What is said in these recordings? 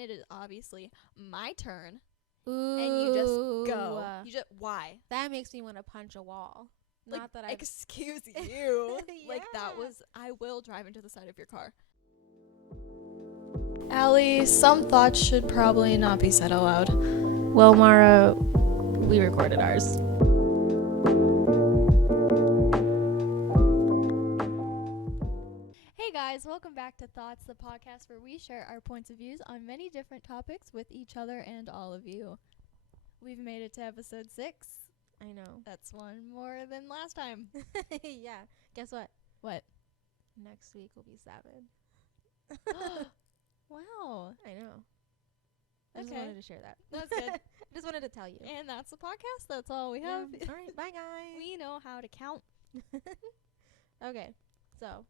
and it is obviously my turn, Ooh. and you just go. You just why? That makes me want to punch a wall. Like, Not that I. excuse you. Like that Yeah. was. I will drive into the side of your car. Allie, some thoughts should probably not be said aloud. Well, Mara, we recorded ours. Hey guys, welcome back to Thoughts, the podcast where we share our points of views on many different topics with each other and all of you. We've made it to episode 6. I know. That's one more than last time. Yeah. Guess what? What? Next week will be 7. Wow. I know. I just Okay. wanted to share that. That's good. I just wanted to tell you. And that's the podcast. That's all we have. Yeah. All right. Bye, guys. We know how to count. Okay. So,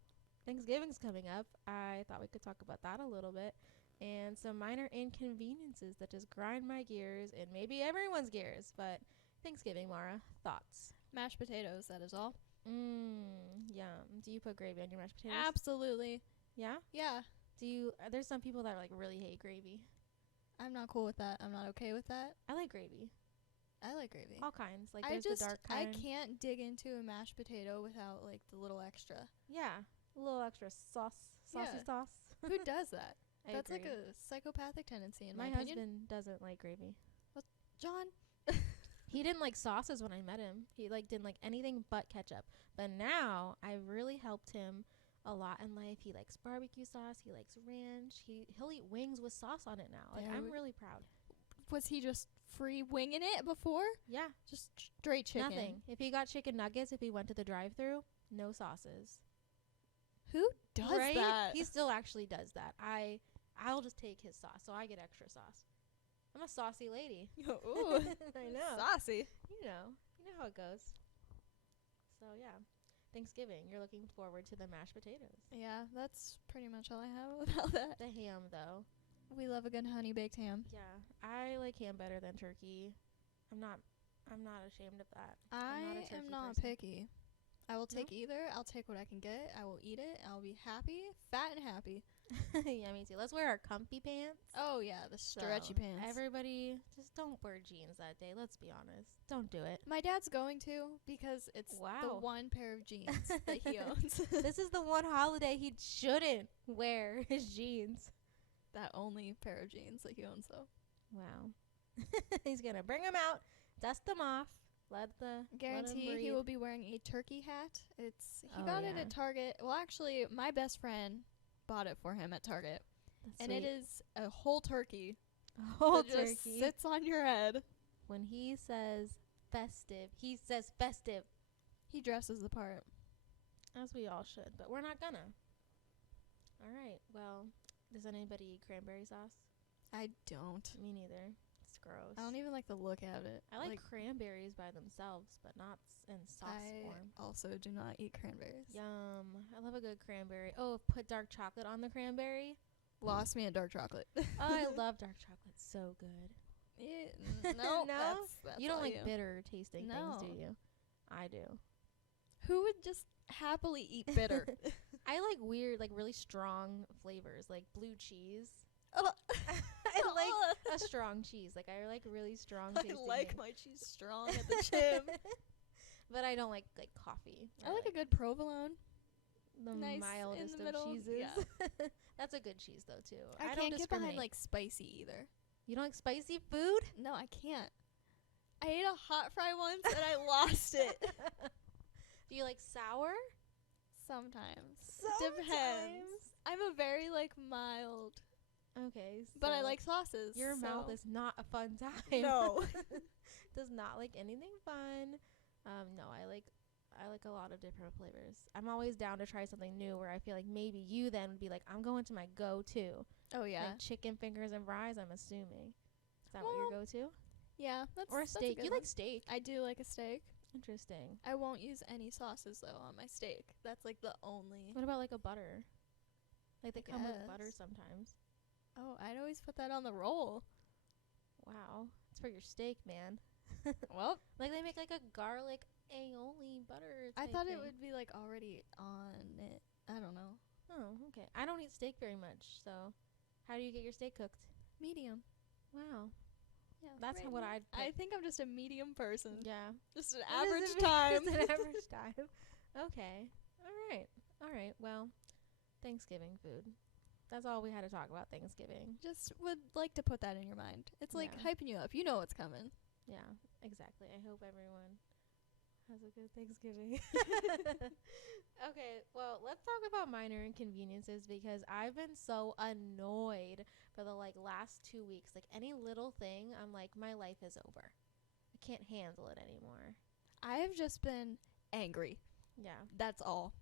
Thanksgiving's coming up. I thought we could talk about that a little bit. And some minor inconveniences that just grind my gears and maybe everyone's gears. But Thanksgiving, Mara, thoughts? Mashed potatoes, that is all. Yum. Do you put gravy on your mashed potatoes? Absolutely. Yeah? Yeah. There's some people that like really hate gravy. I'm not cool with that. I'm not okay with that. I like gravy. I like gravy. All kinds. Like there's the dark I kind. can't dig into a mashed potato without like the little extra. Yeah. A little extra saucy Yeah. sauce. Who does that? I That's agree. like a psychopathic tendency in my My opinion. husband doesn't like gravy. John. He didn't like sauces when I met him. He like didn't like anything but ketchup. But now I've really helped him a lot in life. He likes barbecue sauce. He likes ranch. He'll eat wings with sauce on it now. Like I'm really proud. Was he just free winging it before? Yeah, Just straight chicken. nothing. If he got chicken nuggets, if he went to the drive-thru, no sauces. Who does Right? that? He still actually does that. I'll just take his sauce, so I get extra sauce. I'm a saucy lady. Ooh. I know. Saucy. You know how it goes. So yeah, Thanksgiving. You're looking forward to the mashed potatoes. Yeah, that's pretty much all I have about that. The ham, though. We love a good honey baked ham. Yeah, I like ham better than turkey. I'm not ashamed of that. I not a turkey am not person. picky. I will take either. I'll take what I can get. I will eat it. I'll be happy, fat and happy. Yeah, me too. Let's wear our comfy pants. Oh yeah, the stretchy So, pants. Everybody, just don't wear jeans that day. Let's be honest. Don't do it. My dad's going to because it's the Wow. one pair of jeans that he owns. This is the one holiday he shouldn't wear his jeans. That only pair of jeans that he owns though. Wow. He's gonna bring them out, dust them off, let him Guarantee he breathe. will be wearing a turkey hat. He Oh, got it yeah. at Target. Well, actually, my best friend bought it for him at Target, That's and it sweet. is a whole turkey. A whole that just turkey. sits on your head. When he says festive, he says festive, He dresses the part. as we all should, but we're not gonna. All right. Well, does anybody eat cranberry sauce? I don't. Me neither. It's gross. I don't even like the look at it. I like cranberries by themselves, but not in sauce I form. also do not eat cranberries. Yum. I love a good cranberry. Oh, put dark chocolate on the cranberry. Lost me at dark chocolate. Oh, I love dark chocolate. So good. No, No? That's You don't all like bitter tasting No. things, do you? I do. Who would just happily eat bitter? I like weird, like really strong flavors, like blue cheese. Oh. I like a strong cheese. Like I like really strong I tasting like things. my cheese strong at the gym. But I don't like coffee. I like a good provolone. the nice in mildest the of middle, cheeses. yeah. That's a good cheese though too. I don't can't get behind discriminate. like spicy either. You don't like spicy food? No, I can't. I ate a hot fry once and I lost it. Do you like sour? Sometimes. It depends. I'm a very like mild, Okay. but I so like sauces. your mouth so- is not a fun time. No. Does not like anything fun. No, I like a lot of different flavors. I'm always down to try something new where I feel like maybe you then would be like, I'm going to my go-to. Oh yeah. Like chicken fingers and fries, I'm assuming. Is that what Well, your go-to? Yeah, that's Or a that's steak. good You one. like steak. I do like a steak. Interesting. I won't use any sauces though on my steak. That's like the only. What about like a butter? Like they I come with butter guess. sometimes. Oh, I'd always put that on the roll. Wow. It's for your steak, man. Well, Like they make like a garlic aioli butter I type thought it thing. would be like already on it. I don't know. Oh, okay. I don't eat steak very much, so how do you get your steak cooked? Medium. Wow. Yeah. That's what I'd pick. I think I'm just a medium person. Yeah. Just an average time. Just an average time. Okay. All right. Well, Thanksgiving food. That's all we had to talk about Thanksgiving. Just would like to put that in your mind. It's like hyping you up. You know what's coming. Yeah, exactly. I hope everyone has a good Thanksgiving. Okay, well, let's talk about minor inconveniences because I've been so annoyed for the last 2 weeks. Like any little thing, I'm like, my life is over. I can't handle it anymore. I've just been angry. Yeah. That's all.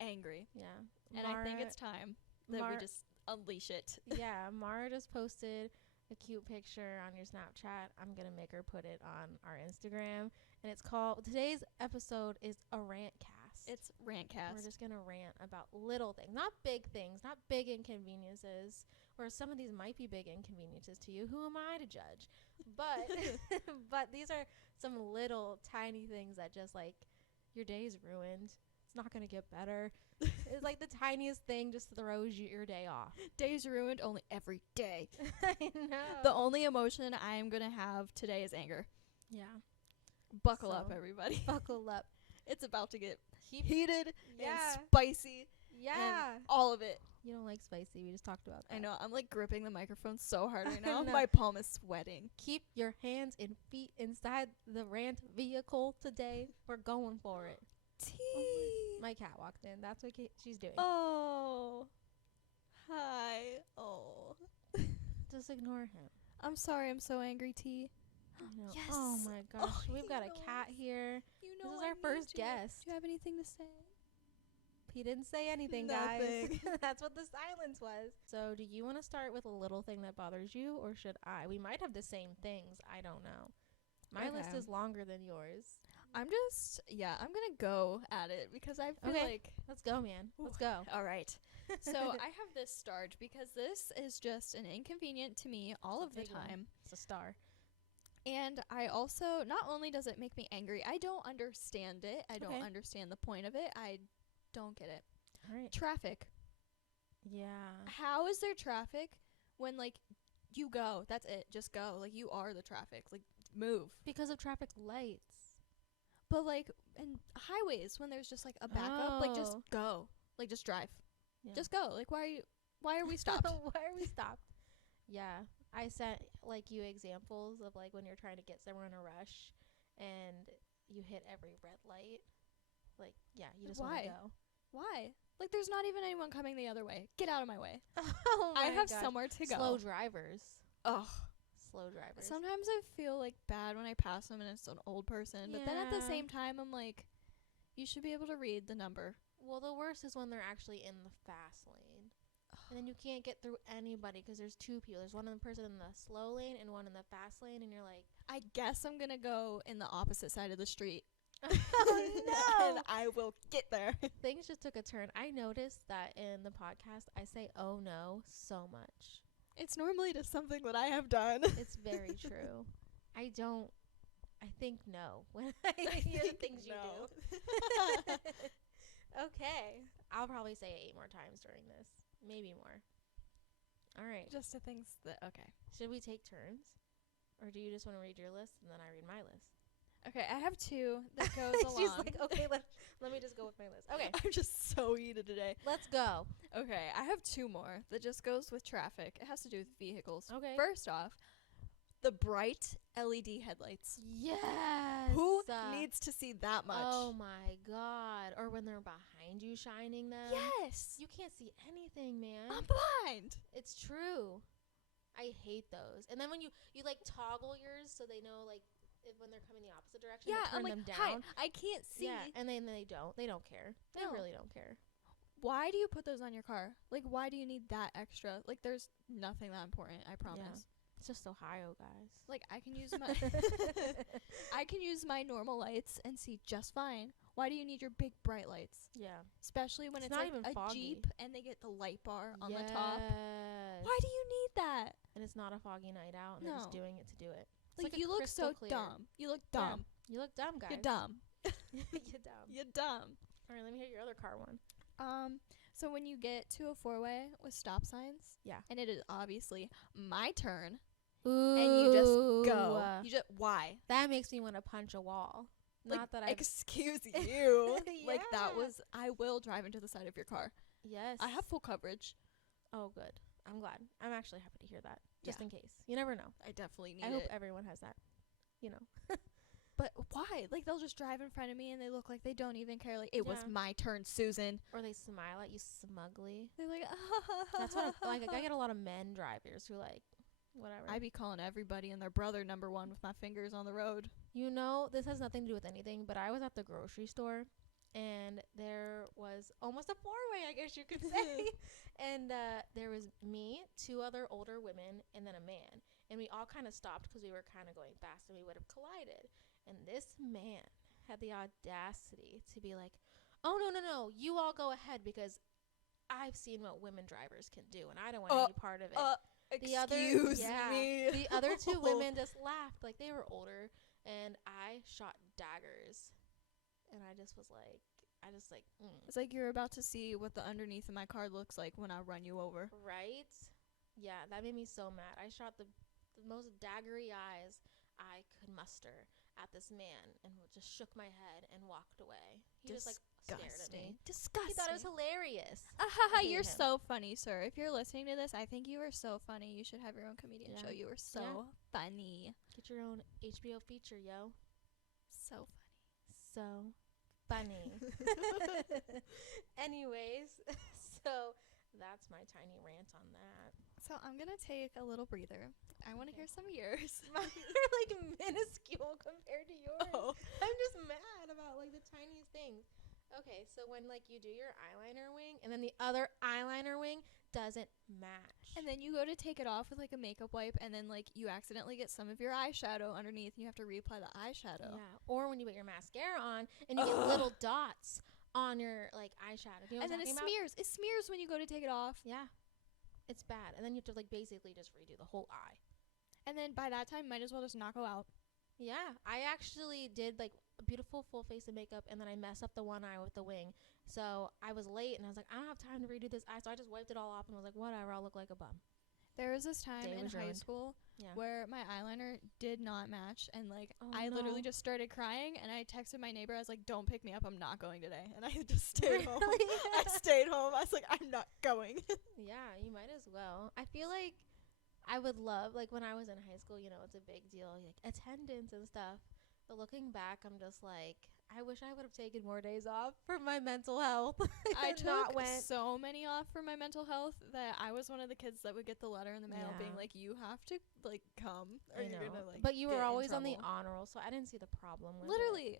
Angry. Yeah. And I think it's time that we just unleash it. Yeah, Mara just posted a cute picture on your Snapchat. I'm going to make her put it on our Instagram. And it's called, today's episode is a Ragecast. It's Ragecast. We're just going to rant about little things, not big things, not big inconveniences, or some of these might be big inconveniences to you. Who am I to judge? But, but these are some little tiny things that just your day's ruined. It's not going to get better. It's like the tiniest thing just throws your day off. Day's ruined only every day. I know. The only emotion I am going to have today is anger. Yeah. Buckle up, everybody. Buckle up. It's about to get heated and spicy. Yeah. And all of it. You don't like spicy. We just talked about that. I know. I'm gripping the microphone so hard right now. No. My palm is sweating. Keep your hands and feet inside the rant vehicle today. We're going for it. My cat walked in. That's what she's doing. Oh. Hi. Oh. Just ignore him. I'm sorry. I'm so angry, T. Yes. Oh my gosh. We've got a cat here. This is our first guest. Do you have anything to say? He didn't say anything, guys. That's what the silence was. So do you want to start with a little thing that bothers you, or should I? We might have the same things. I don't know. My list is longer than yours. I'm going to go at it because I feel like... Let's go, man. Let's go. All right. So I have this start because this is just an inconvenient to me all of the time. It's a star. And I also, not only does it make me angry, I don't understand it. I don't understand the point of it. I don't get it. All right. Traffic. Yeah. How is there traffic when, you go? That's it. Just go. You are the traffic. Move. Because of traffic lights. But, in highways, when there's just, a backup, just go. Just drive. Yeah. Just go. Why are we stopped? Why are we stopped? Yeah. I sent, you examples of, when you're trying to get somewhere in a rush and you hit every red light. You just want to go. Why? There's not even anyone coming the other way. Get out of my way. Oh my I have gosh. somewhere to go. Slow drivers. Ugh. Slow drivers. Sometimes I feel bad when I pass them and it's an old person. But then at the same time, I'm you should be able to read the number. Well, the worst is when they're actually in the fast lane. And then you can't get through anybody because there's two people. There's one person in the slow lane and one in the fast lane. And you're I guess I'm going to go in the opposite side of the street. Oh, no. And I will get there. Things just took a turn. I noticed that in the podcast, I say, oh, no, so much. It's normally just something that I have done. It's very true. I think no when I hear the things you do. Okay. I'll probably say it 8 more times during this. Maybe more. All right. Just the things that, okay. Should we take turns? Or do you just want to read your list and then I read my list? Okay, I have 2 that goes along. She's okay, let me just go with my list. Okay. I'm just so heated today. Let's go. Okay, I have 2 more that just goes with traffic. It has to do with vehicles. Okay. First off, the bright LED headlights. Yes. Who needs to see that much? Oh my God. Or when they're behind you shining them. Yes. You can't see anything, man. I'm blind. It's true. I hate those. And then when you toggle yours so they know if when they're coming the opposite direction, turn them down. Hi, I can't see. Yeah, and then they don't care. They really don't care. Why do you put those on your car? Why do you need that extra? There's nothing that important, I promise. Yeah. It's just Ohio, guys. I can use my I can use my normal lights and see just fine. Why do you need your big bright lights? Yeah. Especially when it's not even a foggy. Jeep and they get the light bar on the top. Why do you need that? And it's not a foggy night out and they're just doing it to do it. You look so dumb. You look dumb. Yeah. You look dumb, guys. You're dumb. You're dumb. You're dumb. All right, let me hear your other car one. So when you get to a four-way with stop signs, Yeah. and it is obviously my turn, Ooh. and you just go. You just why? That makes me want to punch a wall. Like, Not that I. excuse you. Like that Yeah. was. I will drive into the side of your car. Yes. I have full coverage. Oh, good. I'm glad. I'm actually happy to hear that. Just Yeah. in case. You never know. I definitely need I hope it. everyone has that. You know. But why? Like they'll just drive in front of me and they look like they don't even care. Like it was Yeah. my turn, Susan. Or they smile at you smugly. They're like, That's what I get a lot of men drivers who like whatever. I be calling everybody and their brother number one with my fingers on the road. You know, this has nothing to do with anything, but I was at the grocery store and there was almost a four-way, I guess you could say. And there was me, two other older women, and then a man. And we all kind of stopped because we were kind of going fast and we would have collided. And this man had the audacity to be like, oh, no, you all go ahead because I've seen what women drivers can do and I don't want any part of it. Excuse me. The other two women just laughed like they were older, and I shot daggers, and I just was like, It's like you're about to see what the underneath of my car looks like when I run you over. right? Yeah, that made me so mad. I shot the most daggery eyes I could muster at this man and just shook my head and walked away. He just like stared at me. Disgusting. He thought it was hilarious. Ahaha, hate you're him. so funny, sir. If you're listening to this, I think you are so funny. You should have your own comedian Yeah. show. You are so Yeah. funny. Get your own HBO feature, yo. So funny. So funny. Anyways, so that's my tiny rant on that. So I'm going to take a little breather. I want to Okay. hear some of yours. Mine are like minuscule compared to yours. Oh. I'm just mad about like the tiniest things. Okay, so when like you do your eyeliner wing and then the other eyeliner wing doesn't match. And then you go to take it off with like a makeup wipe, and then like you accidentally get some of your eyeshadow underneath, and you have to reapply the eyeshadow. yeah, or when you put your mascara on and you get little dots on your like eyeshadow. You know And what then I'm it talking about? smears. It smears when you go to take it off. Yeah. It's bad. And then you have to like basically just redo the whole eye. And then by that time, might as well just not go out. Yeah, I actually did like a beautiful full face of makeup, and then I messed up the one eye with the wing. So I was late, and I was like, I don't have time to redo this eye. So I just wiped it all off and was like, whatever, I'll look like a bum. There was this time Day in was high ruined. school Yeah. where my eyeliner did not match, and like Oh, I literally no. just started crying, and I texted my neighbor. I was like, "Don't pick me up. I'm not going today." And I just stayed home. I stayed home. I was like, "I'm not going." Yeah, you might as well. I feel like I would love, like when I was in high school, you know, it's a big deal, like attendance and stuff. But looking back, I'm just like, I wish I would have taken more days off for my mental health. I Not took went. so many off for my mental health that I was one of the kids that would get the letter in the mail being Yeah. like, "You have to like come, or I you're know. gonna like." But you get were in always on the trouble." honor roll, so I didn't see the problem with it. Literally.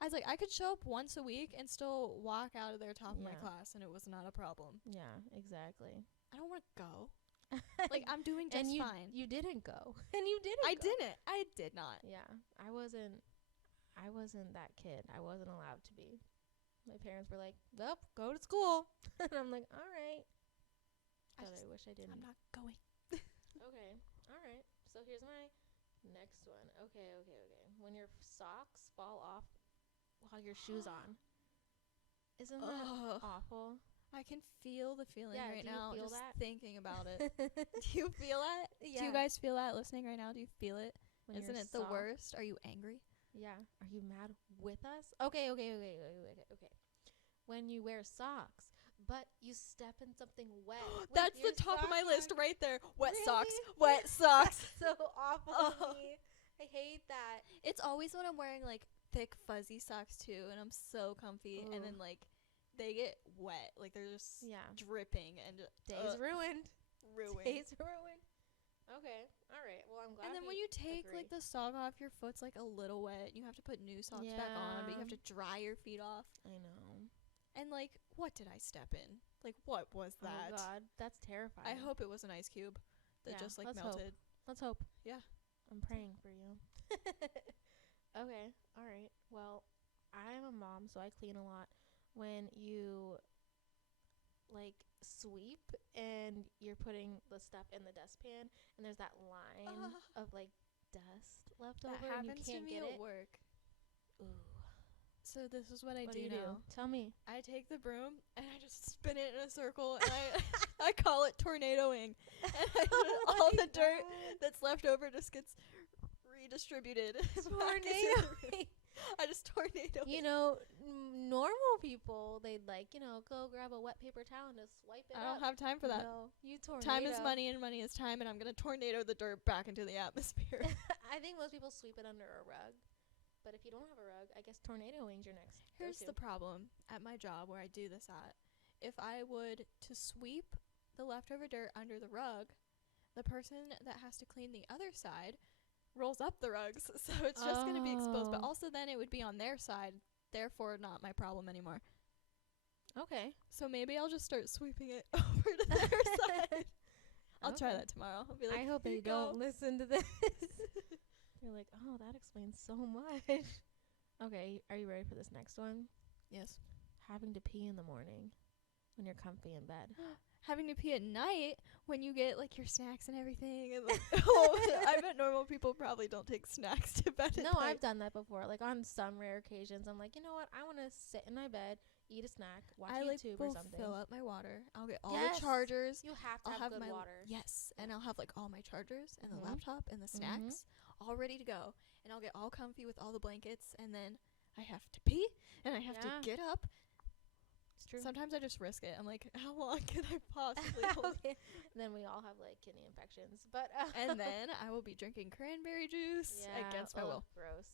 I was like, I could show up once a week and still walk out of there top of my Yeah. class, and it was not a problem. Yeah, exactly. I don't want to go. Like, I'm doing just and fine. you didn't go. And you didn't I go. didn't. I did not. Yeah, I wasn't that kid. I wasn't allowed to be. My parents were like, well, go to school. And I'm like, all right. I But I just- wish I didn't. I'm not going. Okay. All right. So here's my next one. Okay. When your socks fall off while your shoes on. Isn't that Ugh. awful? I can feel the feeling Yeah, right do you now feel just that? thinking about it. Do you feel that? Yeah. Do you guys feel that listening right now? Do you feel it? When Isn't your it the sock- worst? Are you angry? Yeah. Are you mad with us? Okay. When you wear socks, but you step in something wet. with That's your the top of my sock list on. right there. Wet socks. Really? Wet socks. So awful Ugh. to me. I hate that. It's always when I'm wearing like thick fuzzy socks too, and I'm so comfy, and then Ugh. like they get wet, like they're just Yeah. dripping and Days ruined. ruined. Days ruined. Okay. All right. Well, I'm glad. And then we when you take agree. like the sock off, your foot's like a little wet. You have to put new socks back on, but you have Yeah. to dry your feet off. I know. And like, what did I step in? Like, what was that? Oh God, that's terrifying. I hope it was an ice cube that Yeah, just like let's hope. melted. Let's hope. Yeah. I'm praying for you. Okay. All right. Well, I'm a mom, so I clean a lot. When you like sweep and you're putting the stuff in the dustpan, and there's that line of like dust left That over, and you happens to can't me get at it. work Ooh. So this is what I What do do you now. do? Tell me. I take the broom and I just spin it in a circle and I call it tornadoing. And I all the dirt that's left over just gets redistributed. Tornadoing. I just tornado. You know, normal people, they'd like, go grab a wet paper towel and just swipe it I up. don't have time for that. No, you tornado. Time is money and money is time, and I'm going to tornado the dirt back into the atmosphere. I think most people sweep it under a rug. But if you don't have a rug, I guess tornadoing's your next Here's go-to. the problem at my job where I do this at. If I would to sweep the leftover dirt under the rug, the person that has to clean the other side rolls up the rugs, so it's just going to be exposed. But also then it would be on their side, therefore not my problem anymore. Okay. So maybe I'll just start sweeping it over to their side. I'll try that tomorrow. I'll be like, I hope they don't listen to this. You're like, oh, that explains so much. Okay, are you ready for this next one? Yes. Having to pee in the morning when you're comfy in bed. Having to pee at night when you get like your snacks and everything. And, like, I bet normal people probably don't take snacks to bed at No, night. I've done that before. Like on some rare occasions, I'm like, you know what? I want to sit in my bed, eat a snack, watch YouTube or something. Fill up my water. I'll get all Yes. the chargers. You have to I'll have have good my water. Yes, and I'll have like all my chargers and the Mhm. laptop and the snacks all ready to go. And I'll get all comfy with all the blankets, and then I have to pee and I have to get up. It's true. Sometimes I just risk it. I'm like, how long can I possibly hold? Okay. Then we all have like kidney infections, but And then I will be drinking cranberry juice against my will. Gross.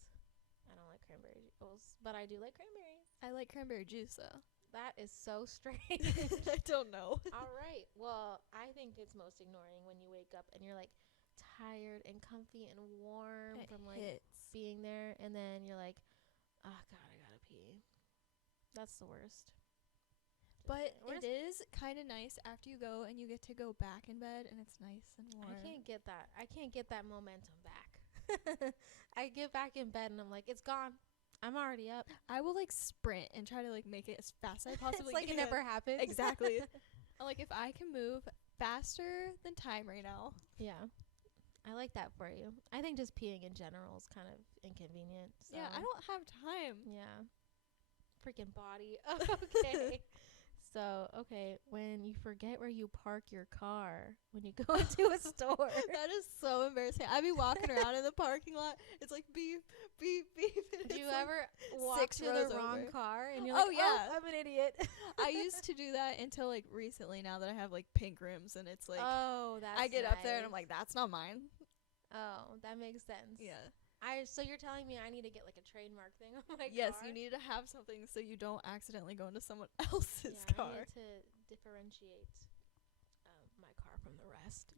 I don't like cranberry juice, but I do like cranberries. I like cranberry juice though. That is so strange. I don't know. All right. Well, I think it's most ignoring when you wake up and you're like tired and comfy and warm It from like hits. being there, and then you're like, oh God, I gotta pee. That's the worst. But it is kind of nice after you go and you get to go back in bed and it's nice and warm. I can't get that. I can't get that momentum back. I get back in bed and I'm like, it's gone. I'm already up. I will like sprint and try to like make it as fast as I possibly It's like can. it never happened. Exactly. I'm like, if I can move faster than time right now. Yeah. I like that for you. I think just peeing in general is kind of inconvenient. So. Yeah, I don't have time. Yeah. Freaking body. Okay. So, okay, when you forget where you park your car when you go into a store. That is so embarrassing. I'd be walking around in the parking lot. It's like beep, beep, beep. Do you ever walk 6 to rows the wrong over. car and you're Oh, like, yeah. oh, I'm an idiot. I used to do that until like recently, now that I have like pink rims and it's like, oh, that's I get up there and I'm like, that's not mine. oh, that makes sense. Yeah. So you're telling me I need to get like a trademark thing on my Yes, car? you need to have something so you don't accidentally go into someone else's I car. need to differentiate my car from the rest.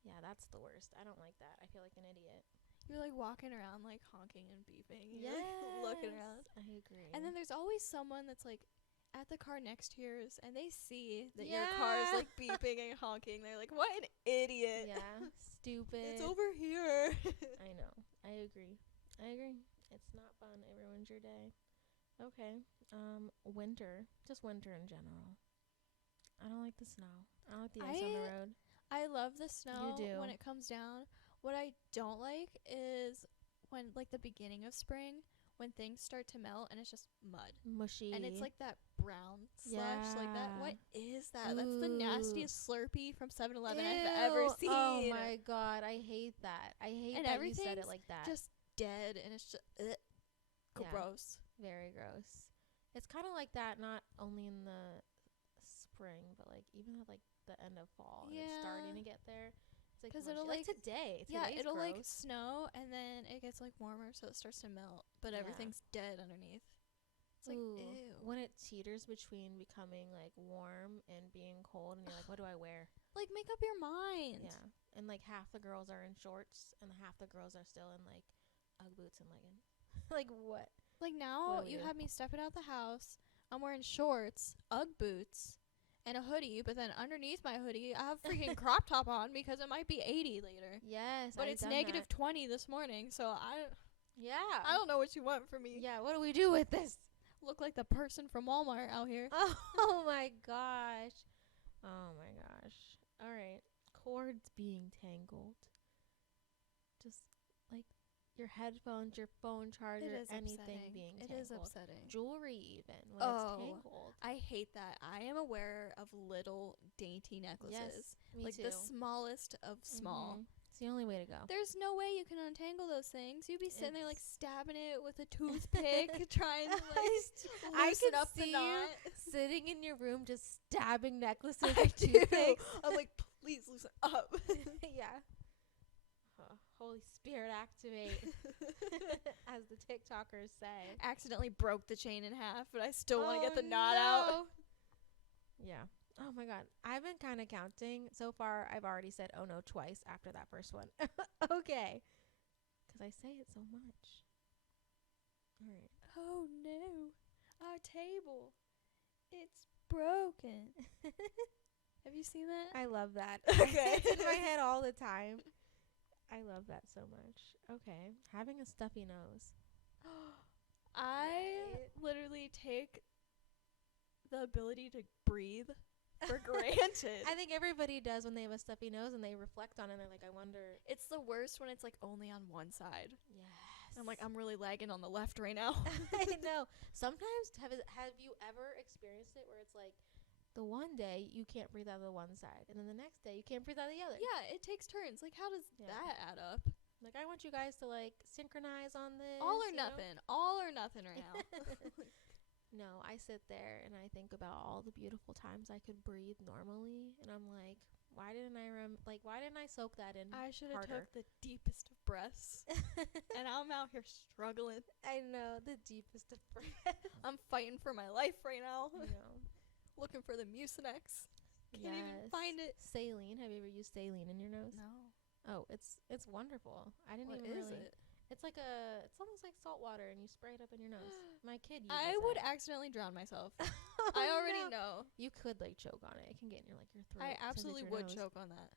Yeah, that's the worst. I don't like that. I feel like an idiot. You're like walking around like honking and beeping. Yeah, You're like, looking around. I agree. And then there's always someone that's like at the car next to yours and they see that your car is like beeping and honking. They're like, what an idiot. yeah, stupid. It's over here. I know. I agree. It's not fun. It ruins your day. Okay. Winter. Just winter in general. I don't like the snow. I don't like the ice on the road. I love the snow You do. when it comes down. What I don't like is when like the beginning of spring, when things start to melt and it's just mud. Mushy. And it's like that brown slush like that. Yeah. What is that? That's the Ooh. nastiest Slurpee from 7-Eleven I've ever seen. Oh my God. I hate that. I hate And that you said it everything's like that. just dead and it's just Yeah. gross. Very gross. It's kind of like that not only in the spring, but like even at like the end of fall. And it's starting to get there. It's like 'Cause mushy. it'll, like like- today. Yeah, Today's it'll like gross. snow and then it gets like warmer so it starts to melt, but Yeah. everything's dead underneath. It's like, Ooh. ew. When it teeters between becoming like warm and being cold, and you're like, what do I wear? Like, make up your mind. Yeah. And like half the girls are in shorts and half the girls are still in like Ugg boots and leggings. Like what? Like now do we you do? have me stepping out the house. I'm wearing shorts, Ugg boots, and a hoodie, but then underneath my hoodie I have a freaking crop top on because it might be 80 later. Yes. But I've it's done negative that. 20 this morning, so I Yeah. don't know what you want from me. Yeah. What do we do with this? Look like the person from Walmart out here. Oh my gosh. Oh my gosh. All right. Cords being tangled. Just like your headphones, your phone charger, It is anything upsetting. being It tangled. is upsetting. Jewelry even when Oh, it's tangled. I hate that. I am aware of little dainty necklaces. Yes, me like too. the smallest of small. It's the only way to go. There's no way you can untangle those things. You'd be sitting there like It's- stabbing it with a toothpick, trying to I loosen could up the see you knot. sitting in your room just stabbing necklaces I with do. toothpicks. I'm like, please loosen up. Yeah. Holy Spirit activate, as the TikTokers say. Accidentally broke the chain in half, but I still want to get the knot out. Yeah. Oh my God. I've been kind of counting. So far, I've already said oh no twice after that first one. Okay. Because I say it so much. All right. Oh no, our table, it's broken. Have you seen that? I love that. Okay. It's in my head all the time. I love that so much. Okay. Having a stuffy nose. I Right. literally take the ability to breathe for granted. I think everybody does when they have a stuffy nose and they reflect on it and they're like, I wonder. It's the worst when it's like only on one side. Yes. I'm like, I'm really lagging on the left right now. I know. Sometimes have you ever experienced it where it's like the one day you can't breathe out of the one side and then the next day you can't breathe out of the other? Yeah, it takes turns. Like, how does Yeah. that add up? Like, I want you guys to like synchronize on this. All or you know? nothing. All or nothing right now. No, I sit there and I think about all the beautiful times I could breathe normally, and I'm like, why didn't I soak that in? I should have harder. took the deepest of breaths, and I'm out here struggling. I know, the deepest of breath. I'm fighting for my life right now. I know. Looking for the Mucinex. Can't even Yes. find it. Saline. Have you ever used saline in your nose? No. Oh, it's wonderful. I didn't What even is really. it? It's like it's almost like salt water, and you spray it up in your nose. My kid uses I would it. accidentally drown myself. Oh, I already no. know. You could like choke on it. It can get in your your throat. I since it's absolutely your would nose. choke on that.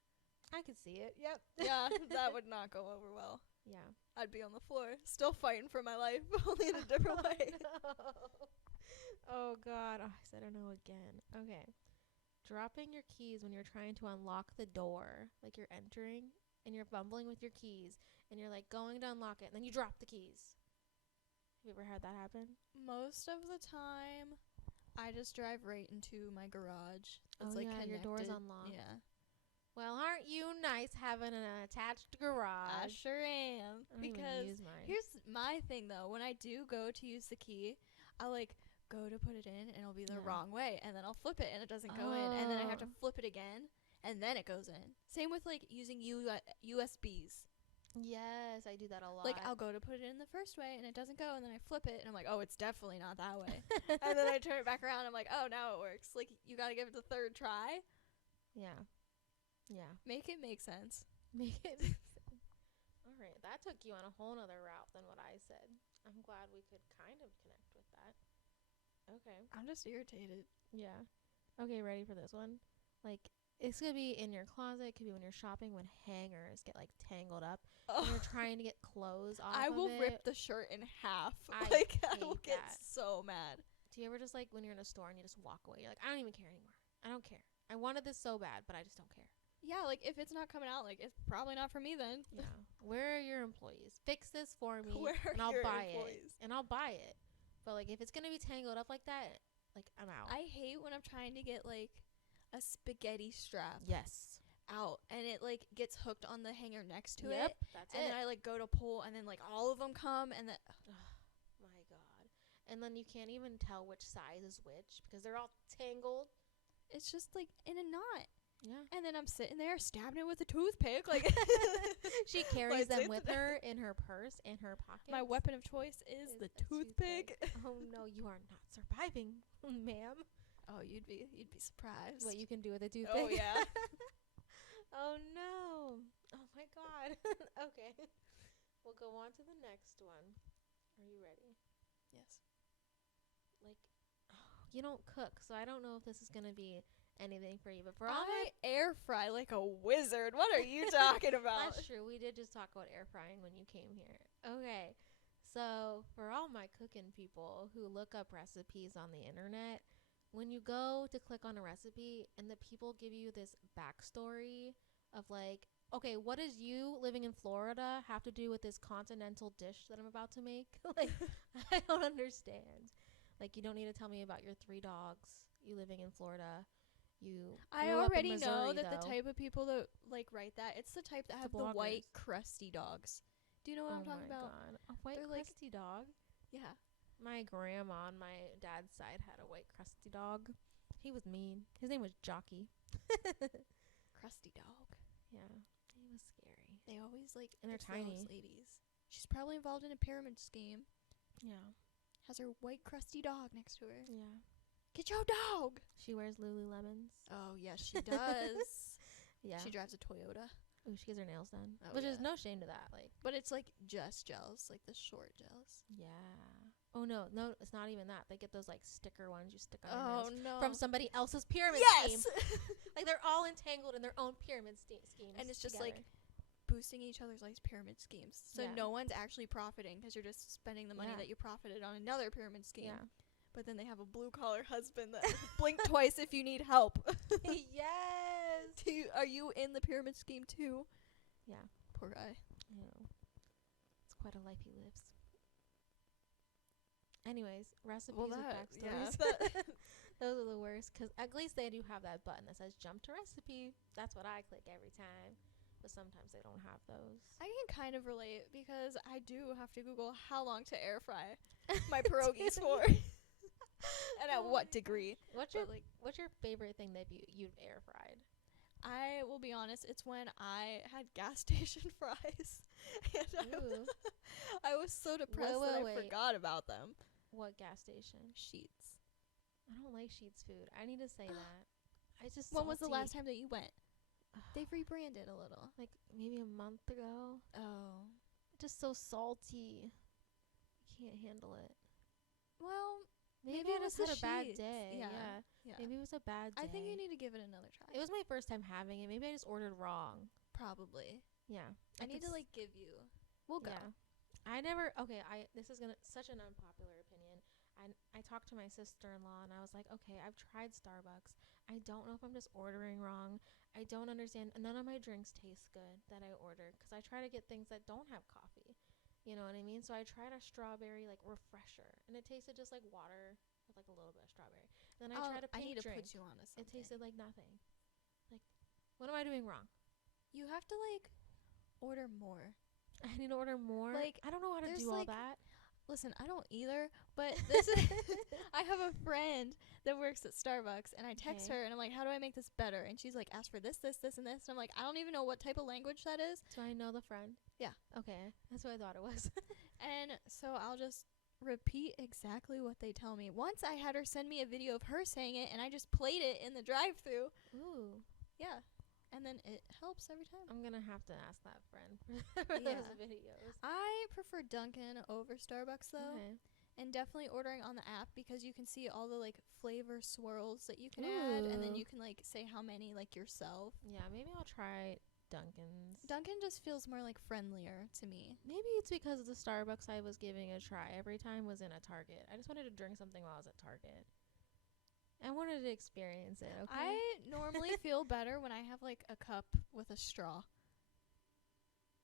I could see it. Yep. Yeah, that would not go over well. Yeah. I'd be on the floor, still fighting for my life, only in a different way. Oh God. Oh, I said I know again. Okay. Dropping your keys when you're trying to unlock the door, like you're entering and you're fumbling with your keys and you're like going to unlock it and then you drop the keys. Have you ever had that happen? Most of the time, I just drive right into my garage. Oh, It's like yeah, your door's connected. unlocked. Yeah, Well, aren't you nice having an attached I garage? sure am. I don't even Because use mine. here's my thing though. When I do go to use the key, I like go to put it in and it'll be the Yeah. wrong way, and then I'll flip it and it doesn't go in, and then I have to Oh. flip it again, and then it goes in. Same with like using USBs. Yes, I do that a lot. Like I'll go to put it in the first way and it doesn't go, and then I flip it and I'm like, oh, it's definitely not that way. And then I turn it back around. And I'm like, oh, now it works. Like you got to give it the third try. Yeah. Yeah. Make it make sense. Make it make sense. All right, that took you on a whole nother route than what I said. I'm glad we could kind of connect with that. Okay. I'm just irritated. Yeah. Okay, ready for this one? Like, it's gonna be in your closet. It could be when you're shopping, when hangers get like tangled up, when you're trying to get clothes off. I will of rip it. the shirt in half. I Like I hate will get that. so mad. Do you ever just like when you're in a store and you just walk away? You're like, I don't even care anymore. I don't care. I wanted this so bad, but I just don't care. Yeah, like if it's not coming out, like it's probably not for me then. Yeah. Where are your employees? Fix this for me, Where are and I'll your buy employees? it. And I'll buy it. But like, if it's gonna be tangled up like that, like I'm out. I hate when I'm trying to get like a spaghetti strap Yes. out and it like gets hooked on the hanger next to Yep. it. That's And it. then I like go to pull and then like all of them come and then My God. And then you can't even tell which size is which because they're all tangled. it's just like in a knot. Yeah. And then I'm sitting there stabbing it with a toothpick. Like She carries them it's with her in her purse and her pocket. my weapon of choice is the a toothpick. Oh no, you are not surviving, ma'am. Oh, you'd be surprised. What you can do with a toothpick. Oh yeah. Oh no. Oh my God. Okay. We'll go on to the next one. Are you ready? Yes. Like, you don't cook, so I don't know if this is gonna be anything for you. But for all I air fry like a wizard. What are you talking about? that's true. We did just talk about air frying when you came here. Okay. So for all my cooking people who look up recipes on the internet, when you go to click on a recipe and the people give you this backstory of like okay, what does you living in Florida have to do with this continental dish that I'm about to make? Like, I don't understand. Like, you don't need to tell me about your 3 dogs. You living in Florida. You I grew up in already know Missouri, that though. the type of people that like write that, it's the type that It's have the the white bloggers. crusty dogs. Do you know what Oh I'm talking my about? god, a white They're like- crusty dog. Yeah. My grandma on my dad's side had a white crusty dog. He was mean. His name was Jockey. Crusty dog. Yeah, he was scary. They always like And they're it's those tiny. ladies. She's probably involved in a pyramid scheme. Yeah, Has her white crusty dog next to her. yeah. Get your dog. She wears Lululemons. Oh yes, she does. Yeah. She drives a Toyota, Ooh, she gets her nails done, Oh, which is yeah. no shame to that. Like, but it's like just gels, like the short gels. yeah. Oh no, it's not even that. They get those like sticker ones you stick on your Oh nails no. from somebody else's pyramid scheme. Yes. Like they're all entangled in their own pyramid schemes. And it's just together. like boosting each other's like pyramid schemes. So Yeah. no one's actually profiting because you're just spending the money Yeah. that you profited on another pyramid scheme. yeah. But then they have a blue collar husband that blink twice if you need help. Yes. Are you in the pyramid scheme too? Yeah. Poor guy. I know. It's quite a life he lives. Anyways, recipes with backstories. Those are the worst. Because at least they do have that button that says jump to recipe. That's what I click every time. But sometimes they don't have those. I can kind of relate because I do have to Google how long to air fry my pierogies for. And at Oh what my degree. What's But your like What's your favorite thing that you've air fried? I will be honest, it's when I had gas station fries. And Ooh. I was so depressed that I wait. forgot about them. What gas station? Sheets. I don't like Sheetz food. I need to say that. I just When was the salty. last time that you went? They've rebranded a little. Like maybe a month ago. Oh. Just so salty. I can't handle it. Well, Maybe Maybe I it just was had the a bad Sheetz. day. Yeah. Yeah. yeah. Maybe it was a bad day. I think you need to give it another try. It was my first time having it. Maybe I just ordered wrong. Probably. Yeah. I need to like give you. We'll go. Yeah. I never. Okay. This is such an unpopular opinion. I talked to my sister-in-law and I was like, okay, I've tried Starbucks. I don't know if I'm just ordering wrong. I don't understand. None of my drinks taste good that I ordered because I try to get things that don't have coffee. You know what I mean? So I tried a strawberry like refresher and it tasted just like water with like a little bit of strawberry. Then I tried a I pink need to drink. put you on to something. It tasted like nothing. Like, what am I doing wrong? You have to like order more. I need to order more. Like, I don't know how to there's, do all like, that. Listen, I don't either, but this is I have a friend that works at Starbucks and I text Okay. her and I'm like, how do I make this better? And she's like, ask for this, this, this, and this. And I'm like, I don't even know what type of language that is. Do I know the friend? Yeah. Okay. That's what I thought it was. And so I'll just repeat exactly what they tell me. Once I had her send me a video of her saying it and I just played it in the drive-thru. Ooh. Yeah. And then it helps every time. I'm gonna have to ask that friend for Yeah. those videos. I prefer Dunkin' over Starbucks though. Okay. And definitely ordering on the app because you can see all the like flavor swirls that you can add and then Ooh. you can like say how many like yourself. Yeah, maybe I'll try Dunkin's. Dunkin' just feels more like friendlier to me. Maybe it's because the Starbucks I was giving a try every time was in a Target. I just wanted to drink something while I was at Target. I wanted to experience it, okay? I normally feel better when I have like a cup with a straw.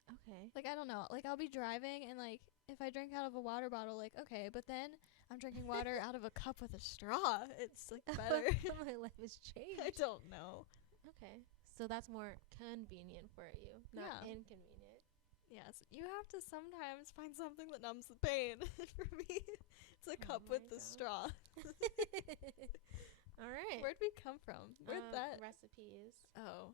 Okay. Like I don't know, like I'll be driving and like if I drink out of a water bottle, like okay, but then I'm drinking water out of a cup with a straw. It's like better. My life has changed. I don't know. Okay. So that's more convenient for you, not Yeah. inconvenient. Yes, you have to sometimes find something that numbs the pain. For me, it's a cup my with the God. straw. All right. Where'd we come from? Where'd that? Recipes. Oh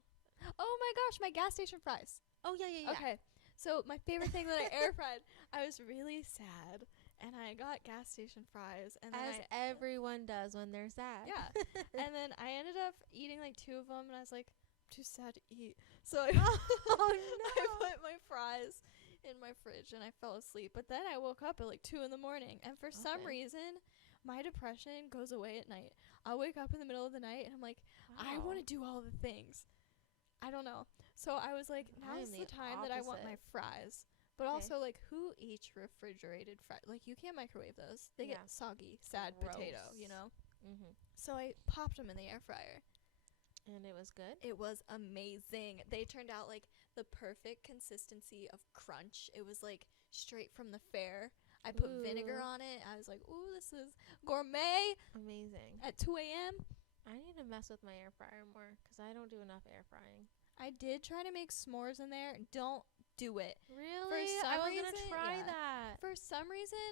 my gosh, my gas station fries. Oh yeah. Okay, so my favorite thing that I air fried. I was really sad, and I got gas station fries, and then As everyone does when they're sad. yeah, and then I ended up eating like 2 of them, and I was like, I'm too sad to eat. So I, Oh I put my fries in my fridge, and I fell asleep. But then I woke up at like 2 in the morning, and for some Okay. reason, my depression goes away at night. I'll wake up in the middle of the night, and I'm like, I want to do all the things. I don't know. So I was like, I am now's the the time that I want my opposite. fries. But Okay. also, like, who eats refrigerated fries? Like, you can't microwave those. They Yeah. get soggy, sad potato, you Gross. know? Mm-hmm. So I popped them in the air fryer. And it was good? It was amazing. They turned out like the perfect consistency of crunch. It was like straight from the fair. I put vinegar Ooh. on it. I was like, ooh, this is gourmet Amazing. at 2 a.m. I need to mess with my air fryer more because I don't do enough air frying. I did try to make s'mores in there. Don't do it. Really? some I was reason, gonna try yeah. that. For some reason,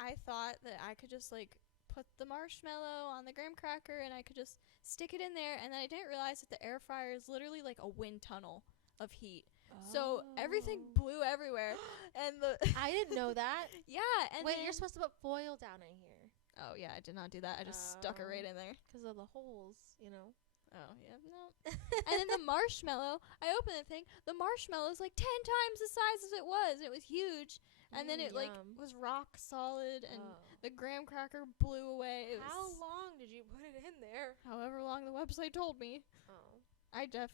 I thought that I could just like put the marshmallow on the graham cracker and I could just stick it in there, and then I didn't realize that the air fryer is literally like a wind tunnel of heat. So everything blew everywhere, and the I didn't know that. yeah. And Wait, then, you're supposed to put foil down in here oh yeah, I did not do that. I just stuck it right in there. because of the holes, you know. Oh yeah, no. And then the marshmallow, I opened the thing. The marshmallow is like 10 times the size as it was. It was huge, and then it like Yum. was rock solid, and Oh. the graham cracker blew away. It How was long did you put it in there? however long the website told me. Oh. I don't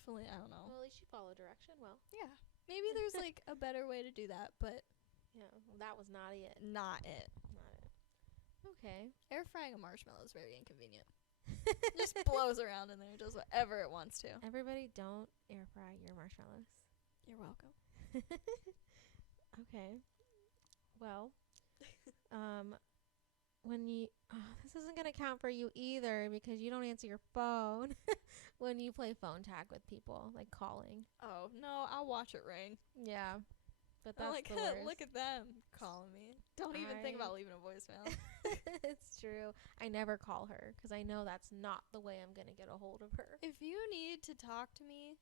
know. Well, at least you follow direction well. Yeah. Maybe there's like a better way to do that, but Yeah, well, that was not it. not it. Not it. Okay. Air frying a marshmallow is very inconvenient. It just blows around in there, does whatever it wants to. Everybody, don't air fry your marshmallows. You're welcome. Okay. Well, when you this isn't gonna count for you either because you don't answer your phone when you play phone tag with people, like calling. Oh no, I'll watch it ring. Yeah, but I'm that's like, the worst. look at them calling me. Don't even think about leaving a voicemail. It's true. I never call her because I know that's not the way I'm gonna get a hold of her. If you need to talk to me,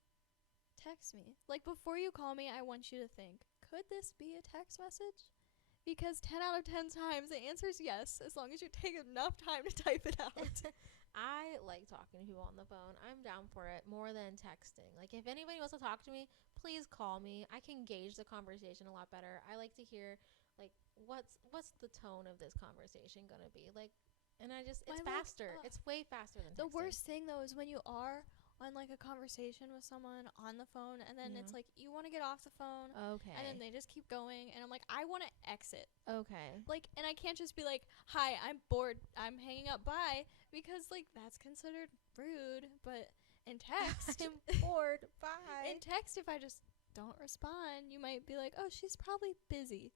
text me. Like before you call me, I want you to think, could this be a text message? Because 10 out of 10 times the answer is yes, as long as you take enough time to type it out. I like talking to people on the phone. I'm down for it more than texting. Like if anybody wants to talk to me, please call me. I can gauge the conversation a lot better. I like to hear like what's the tone of this conversation gonna be like, and it's faster. It's way faster than The texting. worst thing though is when you are on like a conversation with someone on the phone, and then Yeah. it's like you want to get off the phone, Okay. and then they just keep going, and I'm like, I want to exit. Okay. Like, and I can't just be like, hi, I'm bored, I'm hanging up, bye, because like that's considered rude. But in text, I'm bored. Bye. in text, if I just don't respond, you might be like, oh, she's probably busy,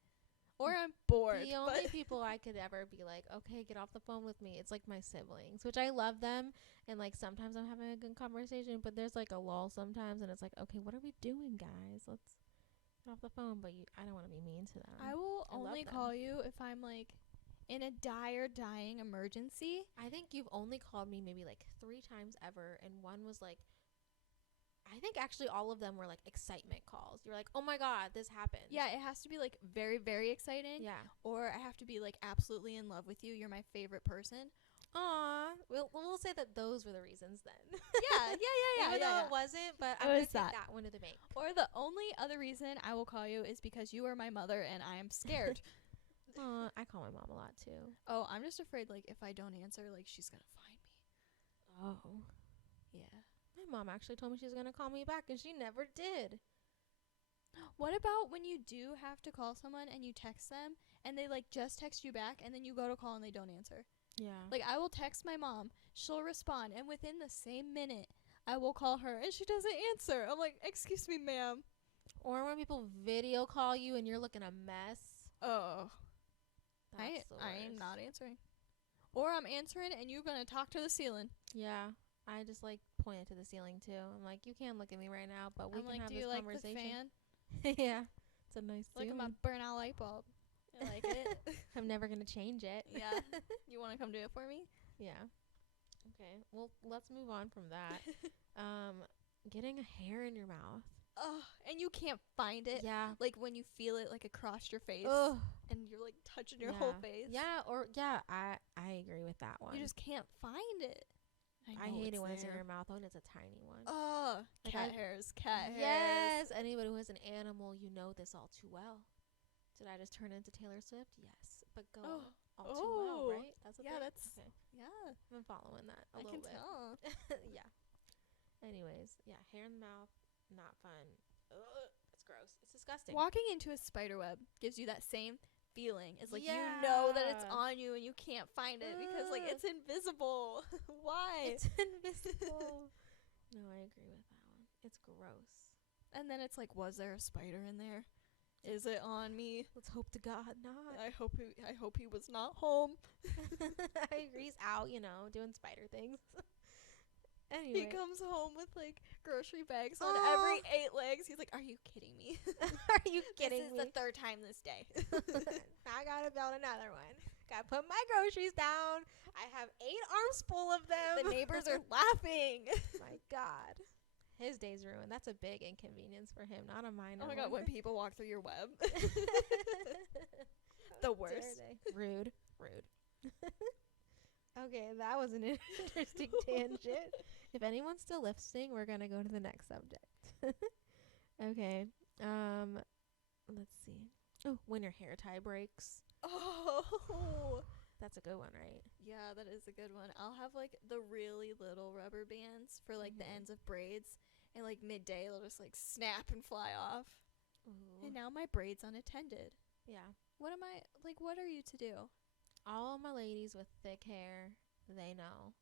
or I'm bored. The only people I could ever be like, okay, get off the phone with me, it's like my siblings, which I love them, and like sometimes I'm having a good conversation, but there's like a lull sometimes, and it's like, okay, what are we doing, guys? Let's get off the phone. But I don't want to be mean to them. I will I love only them. call you if I'm like in a dying emergency. I think you've only called me maybe like 3 times ever, and one was like, I think actually all of them were like excitement calls. You were like, oh my god, this happened. Yeah, it has to be like very, very exciting. Yeah. Or I have to be like absolutely in love with you. You're my favorite person. Aw. We'll say that those were the reasons then. Yeah. Even though it wasn't, but I'm It going was to take that. that one to the bank. Or the only other reason I will call you is because you are my mother and I am scared. I call my mom a lot too. Oh, I'm just afraid like if I don't answer, like she's gonna find me. Oh. Yeah. My mom actually told me she was going to call me back, and she never did. What about when you do have to call someone and you text them and they like just text you back and then you go to call and they don't answer? Yeah. Like I will text my mom, she'll respond, and within the same minute I will call her and she doesn't answer. I'm like, excuse me, ma'am. Or when people video call you and you're looking a mess. Oh, That's the I am worst. not answering. Or I'm answering and you're gonna talk to the ceiling. Yeah. I just like pointed to the ceiling too. I'm like, you can't look at me right now, but we I'm can like, have do this you like conversation. the fan? Yeah. It's a nice Look at my ceiling. burnt out light bulb. I like it. I'm never going to change it. Yeah. You want to come do it for me? Yeah. Okay. Well, let's move on from that. Getting a hair in your mouth. Oh, and you can't find it. Yeah. Like when you feel it like across your face Ugh. and you're like touching your whole Yeah. face. Yeah, I agree with that one. You just can't find it. I hate it when it's in your mouth and it's a tiny one. Oh, Like cat I- hairs, cat hairs. Yes, anybody who has an animal, you know this all too well. Did I just turn into Taylor Swift? Yes, but go Oh. all too well, Oh. right? That's a Yeah, thing? that's Okay. yeah. I've been following that a I little can bit. tell. Yeah. Anyways, yeah, hair in the mouth, not fun. Ugh, it's gross. It's disgusting. Walking into a spider web gives you that same feeling. It's like you know that it's Yeah. on you and you can't find it because like Ugh. it's invisible. Why? It's invisible. No, I agree with that one. It's gross. And then it's like, was there a spider in there? Is it on me? Let's hope to God not. I hope he was not home. I agree. He's out, doing spider things. Anyway. He comes home with like grocery bags on every 8 legs. He's like, "Are you kidding me? Are you kidding me? This is the 3rd time this day." I gotta build another one. Gotta put my groceries down. I have 8 arms full of them. The neighbors are laughing. My God. His day's ruined. That's a big inconvenience for him, not a minor. Oh my God, when people walk through your web. The worst. Rude. Okay, that was an interesting tangent. If anyone's still listening, we're gonna go to the next subject. Okay. Let's see. Oh, when your hair tie breaks. Oh. That's a good one, right? Yeah, that is a good one. I'll have like the really little rubber bands for like the ends of braids, and like midday it'll just like snap and fly off. Ooh. And now my braid's unattended. Yeah. What are you to do? All my ladies with thick hair, they know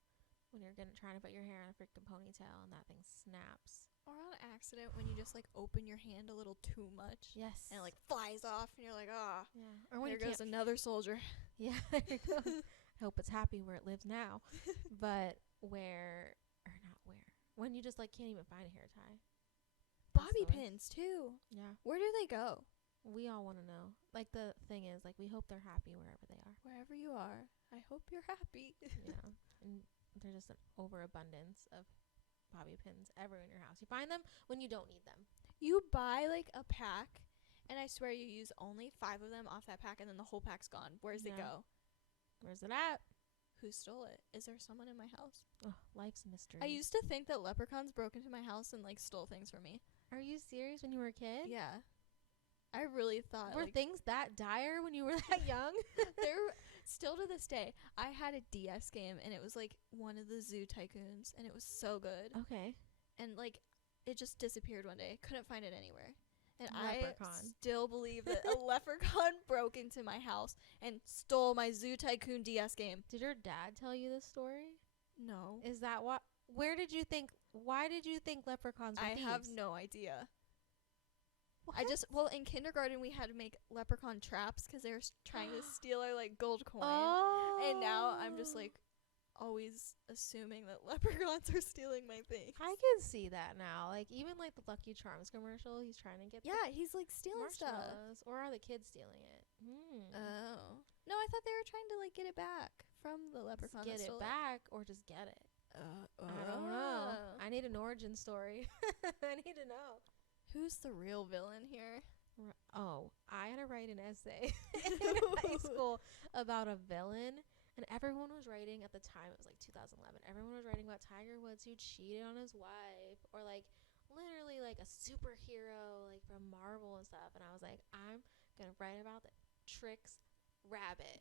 when you're trying to put your hair in a freaking ponytail and that thing snaps. Or on accident when you just like open your hand a little too much. Yes. And it like flies off and you're like, ah. Yeah. Or when there goes another soldier. Yeah, there it goes. I hope it's happy where it lives now. But when you just like can't even find a hair tie. Bobby pins too. Yeah. Where do they go? We all want to know. Like, the thing is, like, we hope they're happy wherever they are. Wherever you are, I hope you're happy. Yeah. And there's just an overabundance of bobby pins everywhere in your house. You find them when you don't need them. You buy, like, a pack, and I swear you use only 5 of them off that pack, and then the whole pack's gone. Where's it go? Where's it at? Who stole it? Is there someone in my house? Oh, life's a mystery. I used to think that leprechauns broke into my house and, like, stole things from me. Are you serious? When you were a kid? Yeah. I really thought, Were things that dire when you were that young? They're still to this day. I had a DS game, and it was like one of the Zoo Tycoons, and it was so good. Okay. And like, it just disappeared one day. Couldn't find it anywhere. And Leprechaun. I still believe that a leprechaun broke into my house and stole my Zoo Tycoon DS game. Did your dad tell you this story? No. Is that what? Why did you think leprechauns were thieves? I have no idea. What? In kindergarten we had to make leprechaun traps because they were trying to steal our like gold coin. Oh. And now I'm just like always assuming that leprechauns are stealing my things. I can see that now. Like, even like the Lucky Charms commercial, he's trying to get he's like stealing stuff. Or are the kids stealing it? Oh. No, I thought they were trying to like get it back from the leprechaun. Get it back or just get it? I don't know. I need an origin story. I need to know. Who's the real villain here? I had to write an essay in high school about a villain, and everyone was writing at the time. It was like 2011. Everyone was writing about Tiger Woods who cheated on his wife, or like literally like a superhero like from Marvel and stuff. And I was like, I'm gonna write about the Trix Rabbit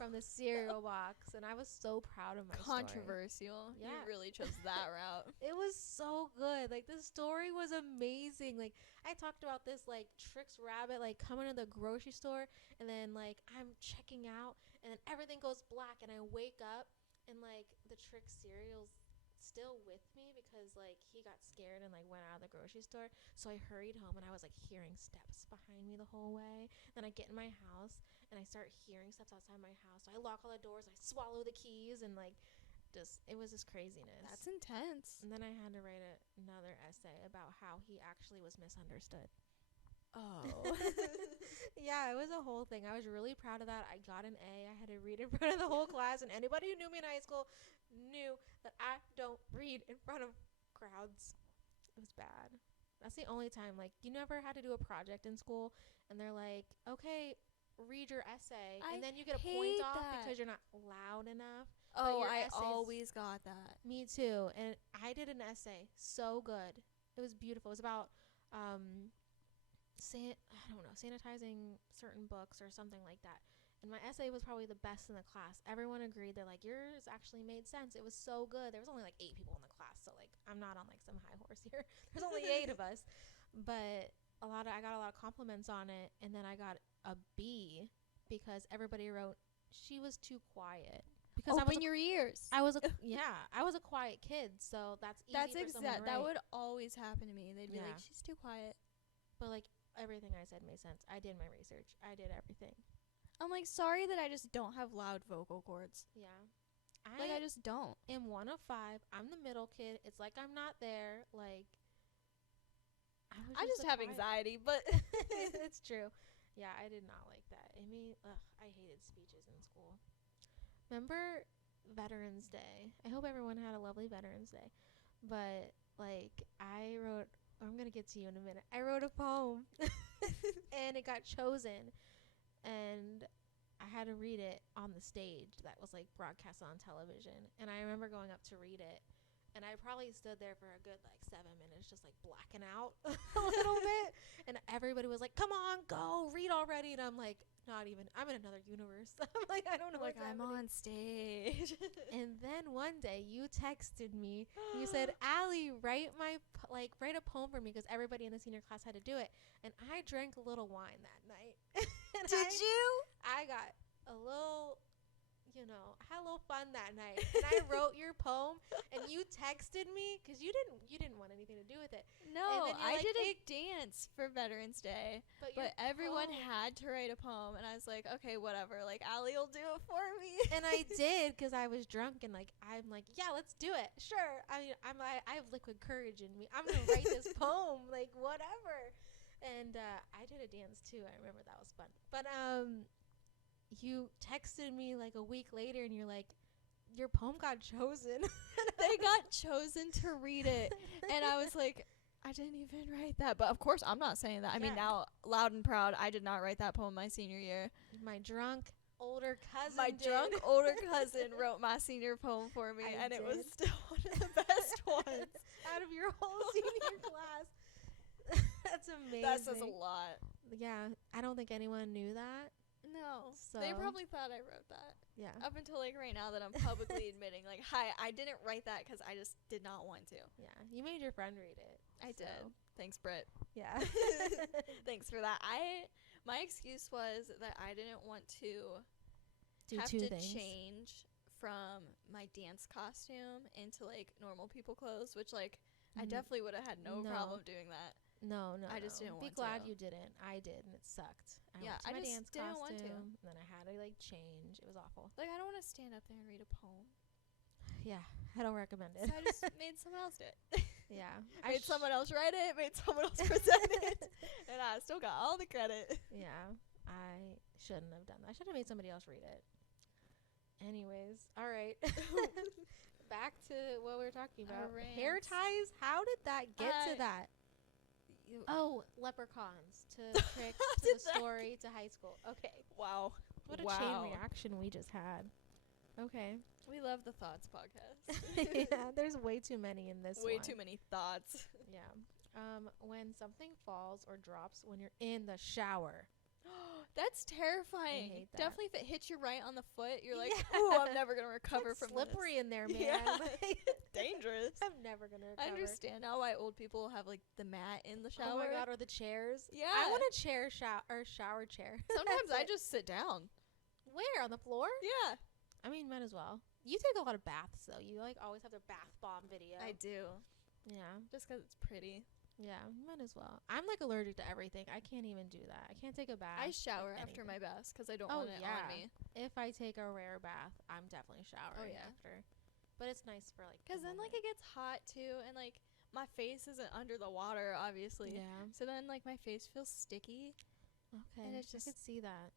from the cereal box, and I was so proud of my Controversial. Yeah. You really chose that route. It was so good. Like, the story was amazing. Like, I talked about this like Trix Rabbit like coming to the grocery store, and then like I'm checking out, and then everything goes black, and I wake up, and like the Trix cereal's still with me because like he got scared and like went out of the grocery store. So I hurried home, and I was like hearing steps behind me the whole way. Then I get in my house, and I start hearing steps outside my house. So I lock all the doors, I swallow the keys, and like it was just craziness. That's intense. And then I had to write another essay about how he actually was misunderstood. Oh. Yeah, it was a whole thing. I was really proud of that. I got an A. I had to read in front of the whole class, and anybody who knew me in high school knew that I don't read in front of crowds. It was bad. That's the only time, like, you never had to do a project in school, and they're like, okay, read your essay, and then you get a point off because you're not loud enough. Oh, I always got that. Me too. And I did an essay. So good. It was beautiful. It was about sanitizing certain books or something like that. And my essay was probably the best in the class. Everyone agreed. They're like, yours actually made sense. It was so good. There was only like 8 people in the class, so like I'm not on like some high horse here. There's only 8 of us. But I got a lot of compliments on it, and then I got a B because everybody wrote she was too quiet. because Open your ears. I was a quiet kid, so that's easy That's for someone to that write. would always happen to me. They'd be Yeah. like, she's too quiet. But like everything I said made sense. I did my research. I did everything. I'm like, sorry that I just don't have loud vocal cords. Yeah. I just don't. am one of 5. I'm the middle kid. It's like I'm not there. Like I just have anxiety, but it's true. Yeah, I did not like that. I hated speeches in school. Remember Veterans Day? I hope everyone had a lovely Veterans Day. But like I'm going to get to you in a minute. I wrote a poem and it got chosen, and I had to read it on the stage that was like broadcast on television. And I remember going up to read it, and I probably stood there for a good like 7 minutes just like blacking out a little bit. And everybody was like, come on, go read already. And I'm like, not even, I'm in another universe. I'm like, I don't know like, what's I'm happening. on stage. And then one day you texted me. You said, Allie, write a poem for me, because everybody in the senior class had to do it. And I drank a little wine that night. Did you? I got a little, had a little fun that night. And I wrote your poem, and you texted me because you didn't want anything to do with it. No, then you're I like, did a dance for Veterans Day, but everyone had to write a poem, and I was like, okay, whatever. Like, Allie will do it for me. And I did, because I was drunk, and like I'm like, yeah, let's do it. Sure. I mean, I have liquid courage in me. I'm gonna write this poem, like whatever. And I did a dance too. I remember that was fun. But you texted me like a week later, and you're like, your poem got chosen. They got chosen to read it, and I was like, I didn't even write that. But of course, I'm not saying that. I mean, now, loud and proud, I did not write that poem my senior year. My drunk older cousin wrote my senior poem for me, and it was still one of the best ones out of your whole senior class. That's amazing. That says a lot. Yeah, I don't think anyone knew that. No. So they probably thought I wrote that. Yeah. Up until like right now that I'm publicly admitting, like, hi, I didn't write that because I just did not want to. Yeah. You made your friend read it. I did. Thanks, Britt. Yeah. Thanks for that. My excuse was that I didn't want to have two to things. change from my dance costume into like normal people clothes, which like I definitely would have had no problem doing that. No. I just didn't want to. Be glad you didn't. I did, and it sucked. I went to my dance didn't want to. costume, and then I had to like change. It was awful. Like, I don't want to stand up there and read a poem. Yeah, I don't recommend it. So I just made someone else do it. Yeah. I made someone else write it, made someone else present it, and I still got all the credit. Yeah, I shouldn't have done that. I should have made somebody else read it. Anyways, all right. Back to what we were talking about. Hair ties? How did that get to that? Leprechauns to trick to the story to high school. Okay. Wow. What a chain reaction we just had. Okay. We love the Thoughts podcast. Yeah, there's way too many in this Way one. too many thoughts. Yeah. When something falls or drops when you're in the shower. That's terrifying. I hate that. Definitely if it hits you right on the foot, you're like, ooh, I'm never going to recover from slippery this. in there, man. Yeah. Dangerous. I'm never going to recover. I understand now why old people have like the mat in the shower. Oh my God, or the chairs. Yeah. I want a shower chair. Sometimes I just sit down. Where? On the floor? Yeah. I mean, might as well. You take a lot of baths, though. You like always have the bath bomb video. I do. Yeah. Just 'cause it's pretty. Yeah, might as well. I'm like allergic to everything. I can't even do that. I can't take a bath. I shower after anything. my bath 'cause I don't want it on me. If I take a rare bath, I'm definitely showering after. But it's nice for like. 'Cause then like it gets hot too, and like my face isn't under the water, obviously. Yeah. So then like my face feels sticky. Okay. And it's I could see that.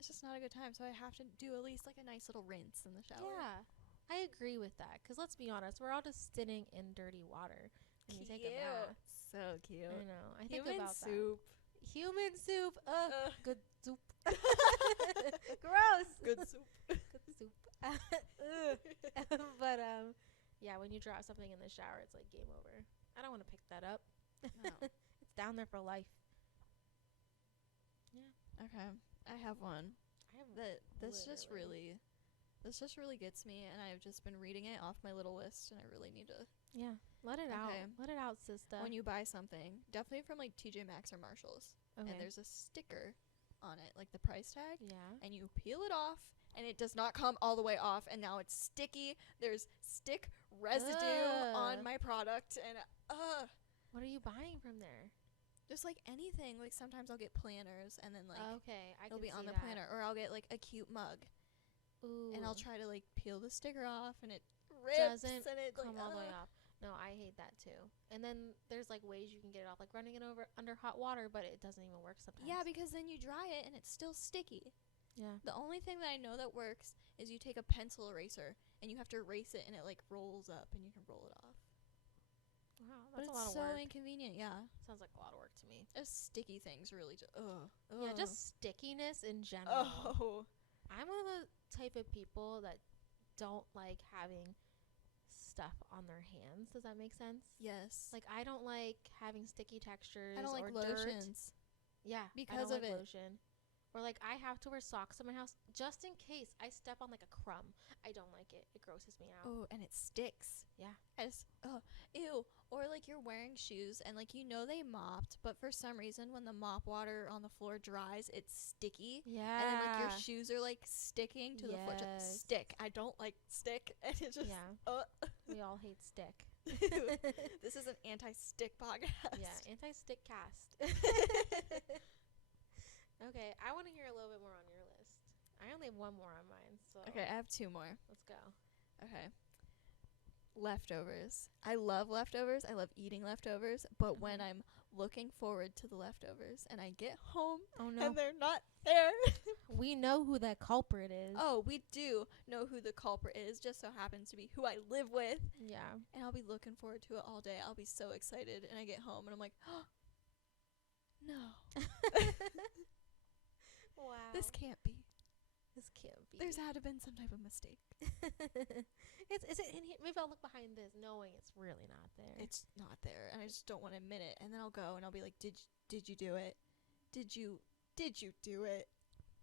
It's just not a good time. So I have to do at least like a nice little rinse in the shower. Yeah, I agree with that. 'Cause let's be honest, we're all just sitting in dirty water when you take a bath. So cute. I know. I think Human about soup. that. Human soup. Good soup. Gross. Good soup. Good soup. But yeah, when you drop something in the shower, it's like game over. I don't want to pick that up. No. It's down there for life. Yeah. Okay. I have one. This just really gets me, and I've just been reading it off my little list, and I really need to. Yeah. Let it out. Let it out, sister. When you buy something, definitely from like TJ Maxx or Marshalls, and there's a sticker on it, like the price tag, Yeah. and you peel it off, and it does not come all the way off, and now it's sticky. There's stick residue on Ugh. my product, and What are you buying from there? just like anything. Like sometimes I'll get planners, and then like Okay, I it'll can be on see the that. planner, or I'll get like a cute mug, Ooh. and I'll try to like peel the sticker off, and it rips, Doesn't and it come like, all the way off. No, I hate that too. And then there's like ways you can get it off, like running it over under hot water, but it doesn't even work sometimes. Yeah, because then you dry it, and it's still sticky. Yeah. The only thing that I know that works is you take a pencil eraser, and you have to erase it, and it like rolls up, and you can roll it off. Wow, But that's a it's lot of so work. inconvenient. Yeah, Sounds like a lot of work to me. those sticky things really just Yeah, just stickiness in general. oh I'm one of the type of people that don't like having stuff on their hands. Does that make sense? yes. Like I don't like having sticky textures I don't like or dirt. lotions. Yeah, Because I of don't like it. lotion. Or like I have to wear socks in my house just in case I step on like a crumb. I don't like it. It grosses me out. Oh, and it sticks. Yeah. I just ew. Or like you're wearing shoes, and like they mopped, but for some reason when the mop water on the floor dries, it's sticky. Yeah. And then like your shoes are like sticking to the floor. Yes. Just stick. I don't like stick, and it just Yeah. We all hate stick. This is an anti-stick podcast. Yeah, anti-stick cast. Okay, I want to hear a little bit more on your list. I only have one more on mine, so Okay, I have two more. let's go. Okay. Leftovers. I love leftovers. I love eating leftovers, but when I'm looking forward to the leftovers and I get home Oh no, and they're not there. we know who that culprit is. Oh, we do know who the culprit is, just so happens to be who I live with. Yeah. And I'll be looking forward to it all day. I'll be so excited, and I get home and I'm like, oh, no. Wow. This can't be. This can't be. There's had to been some type of mistake. Is it in here? Maybe I'll look behind this, knowing it's really not there. It's not there, and I just don't want to admit it. And then I'll go and I'll be like, did you do it? Did you do it?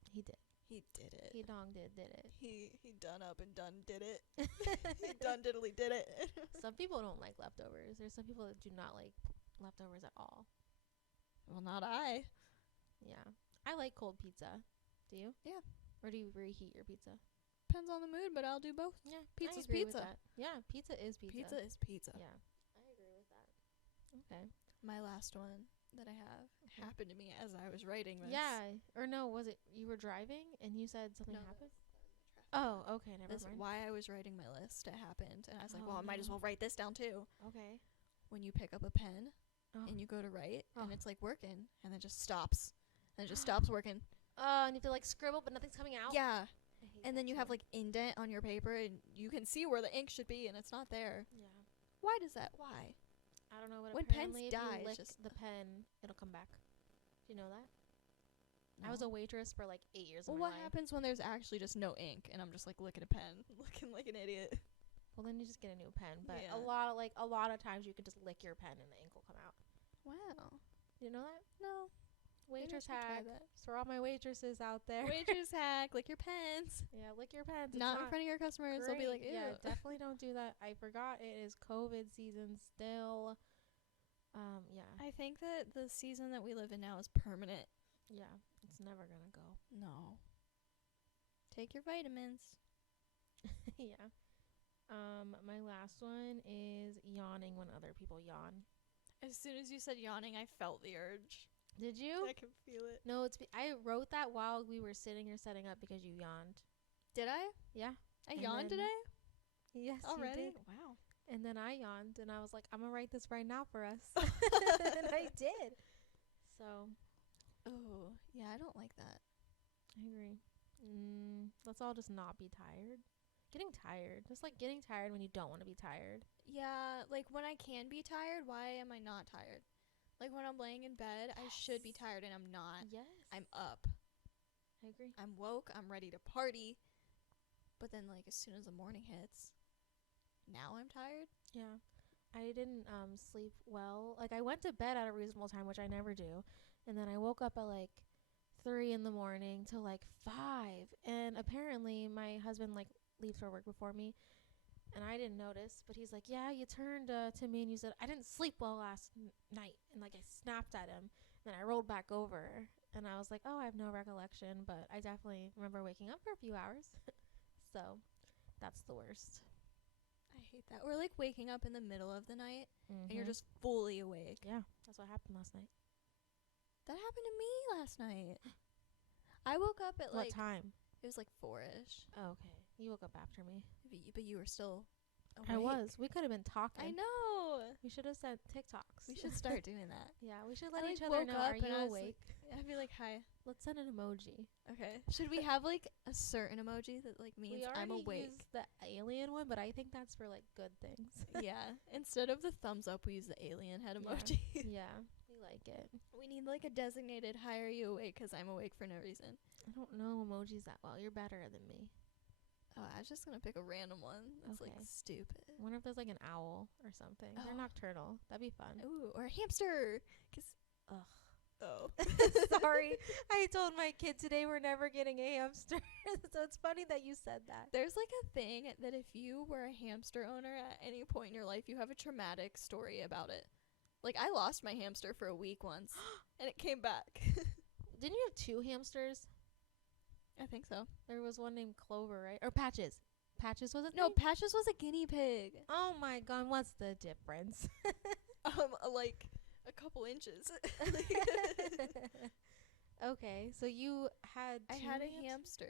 He did. He did it. He did it. He done up and done did it. He done diddly did it. Some people don't like leftovers. There's some people that do not like leftovers at all. Well, not I. Yeah. I like cold pizza. Do you? Yeah. Or do you reheat your pizza? Depends on the mood, but I'll do both. Yeah. Pizza's I agree pizza. With that. Yeah, pizza is pizza. Pizza is pizza. Yeah. I agree with that. Okay. My last one that I have happened to me as I was writing this. Yeah. Or no, was it you were driving and you said something No, happened? traffic. Oh, okay. Never This mind. why I was writing my list. It happened, and I was like, Oh, well, I might as no. well write this down too. Okay. When you pick up a pen Oh. and you go to write, and Oh. it's like working, and then just stops, and it just stops working. And you have to like scribble, but nothing's coming out. Yeah. I hate And that then you too. have like indent on your paper, and you can see where the ink should be, and it's not there. Yeah. Why does that? Why? I don't know what. When pens apparently if die, you it's lick just- the pen, it'll come back. Do you know that? I was a waitress for like 8 years. Well, of my what life. happens when there's actually just no ink, and I'm just like looking at a pen, looking like an idiot? Well, then you just get a new pen. But Yeah. a lot of times you can just lick your pen and the ink will come out. Wow. You know that? No. Waitress Maybe I should try hack. that. So for all my waitresses out there. Waitress hack, lick your pens. Yeah, lick your pens. It's Not in front of your customers. They'll be like, great. ew. Yeah, definitely don't do that. I forgot it is COVID season still. Yeah. I think that the season that we live in now is permanent. Yeah. It's never gonna go. No. Take your vitamins. Yeah. My last one is yawning when other people yawn. As soon as you said yawning, I felt the urge. Did you? I can feel it. No, I wrote that while we were sitting here setting up because you yawned. Did I? Yeah. I And yawned then- today? Yes. Already? You did. Wow. And then I yawned and I was like, I'm gonna write this right now for us. And I did. So Oh, yeah, I don't like that. I agree. Let's all just not be tired. Getting tired. Just like getting tired when you don't want to be tired. Yeah, like when I can be tired, why am I not tired? Like when I'm laying in bed, I should be tired and I'm not. Yes. I'm up. I agree. I'm woke. I'm ready to party. But then, like, as soon as the morning hits, now I'm tired. Yeah. I didn't sleep well. Like I went to bed at a reasonable time, which I never do. And then I woke up at like 3 in the morning till like 5. And apparently my husband like leaves for work before me. And I didn't notice, but he's like, yeah, you turned to me and you said, I didn't sleep well last night. And like I snapped at him. And then I rolled back over. And I was like, oh, I have no recollection, but I definitely remember waking up for a few hours. So that's the worst. I hate that. Or like waking up in the middle of the night and you're Mhm. just fully awake. Yeah, that's what happened last night. That happened to me last night. I woke up at What like time? it was like 4ish. Oh, okay. You woke up after me. But you were still awake. I was. We could have been talking. I know. We should have sent TikToks. We should start doing that. Yeah, we should I, let each like, other woke know. up Are and you I was awake? I'd be like, hi. Let's send an emoji. Okay. Should we have like a certain emoji that like means We I'm already awake? used the alien one, but I think that's for like good things. Yeah. Instead of the thumbs up, we use the alien head Yeah. emoji. Yeah, we like it. We need like a designated "Hi, are you awake?" because I'm awake for no reason. I don't know emojis that well. You're better than me. Oh, I was just gonna pick a random one. That's like Okay. stupid. I wonder if there's like an owl or something. They're Oh. nocturnal. That'd be fun. Ooh, or a hamster. 'Cause Ugh. oh, Sorry. I told my kid today we're never getting a hamster. So it's funny that you said that. there's like a thing that if you were a hamster owner at any point in your life, you have a traumatic story about it. Like I lost my hamster for a week once, and it came back. Didn't you have 2 hamsters? I think so. There was one named Clover, right? Or Patches. Patches was it? No, Patches was a guinea pig. Oh my god, what's the difference? Like a couple inches. Okay, so you had I two had a hams- hamster.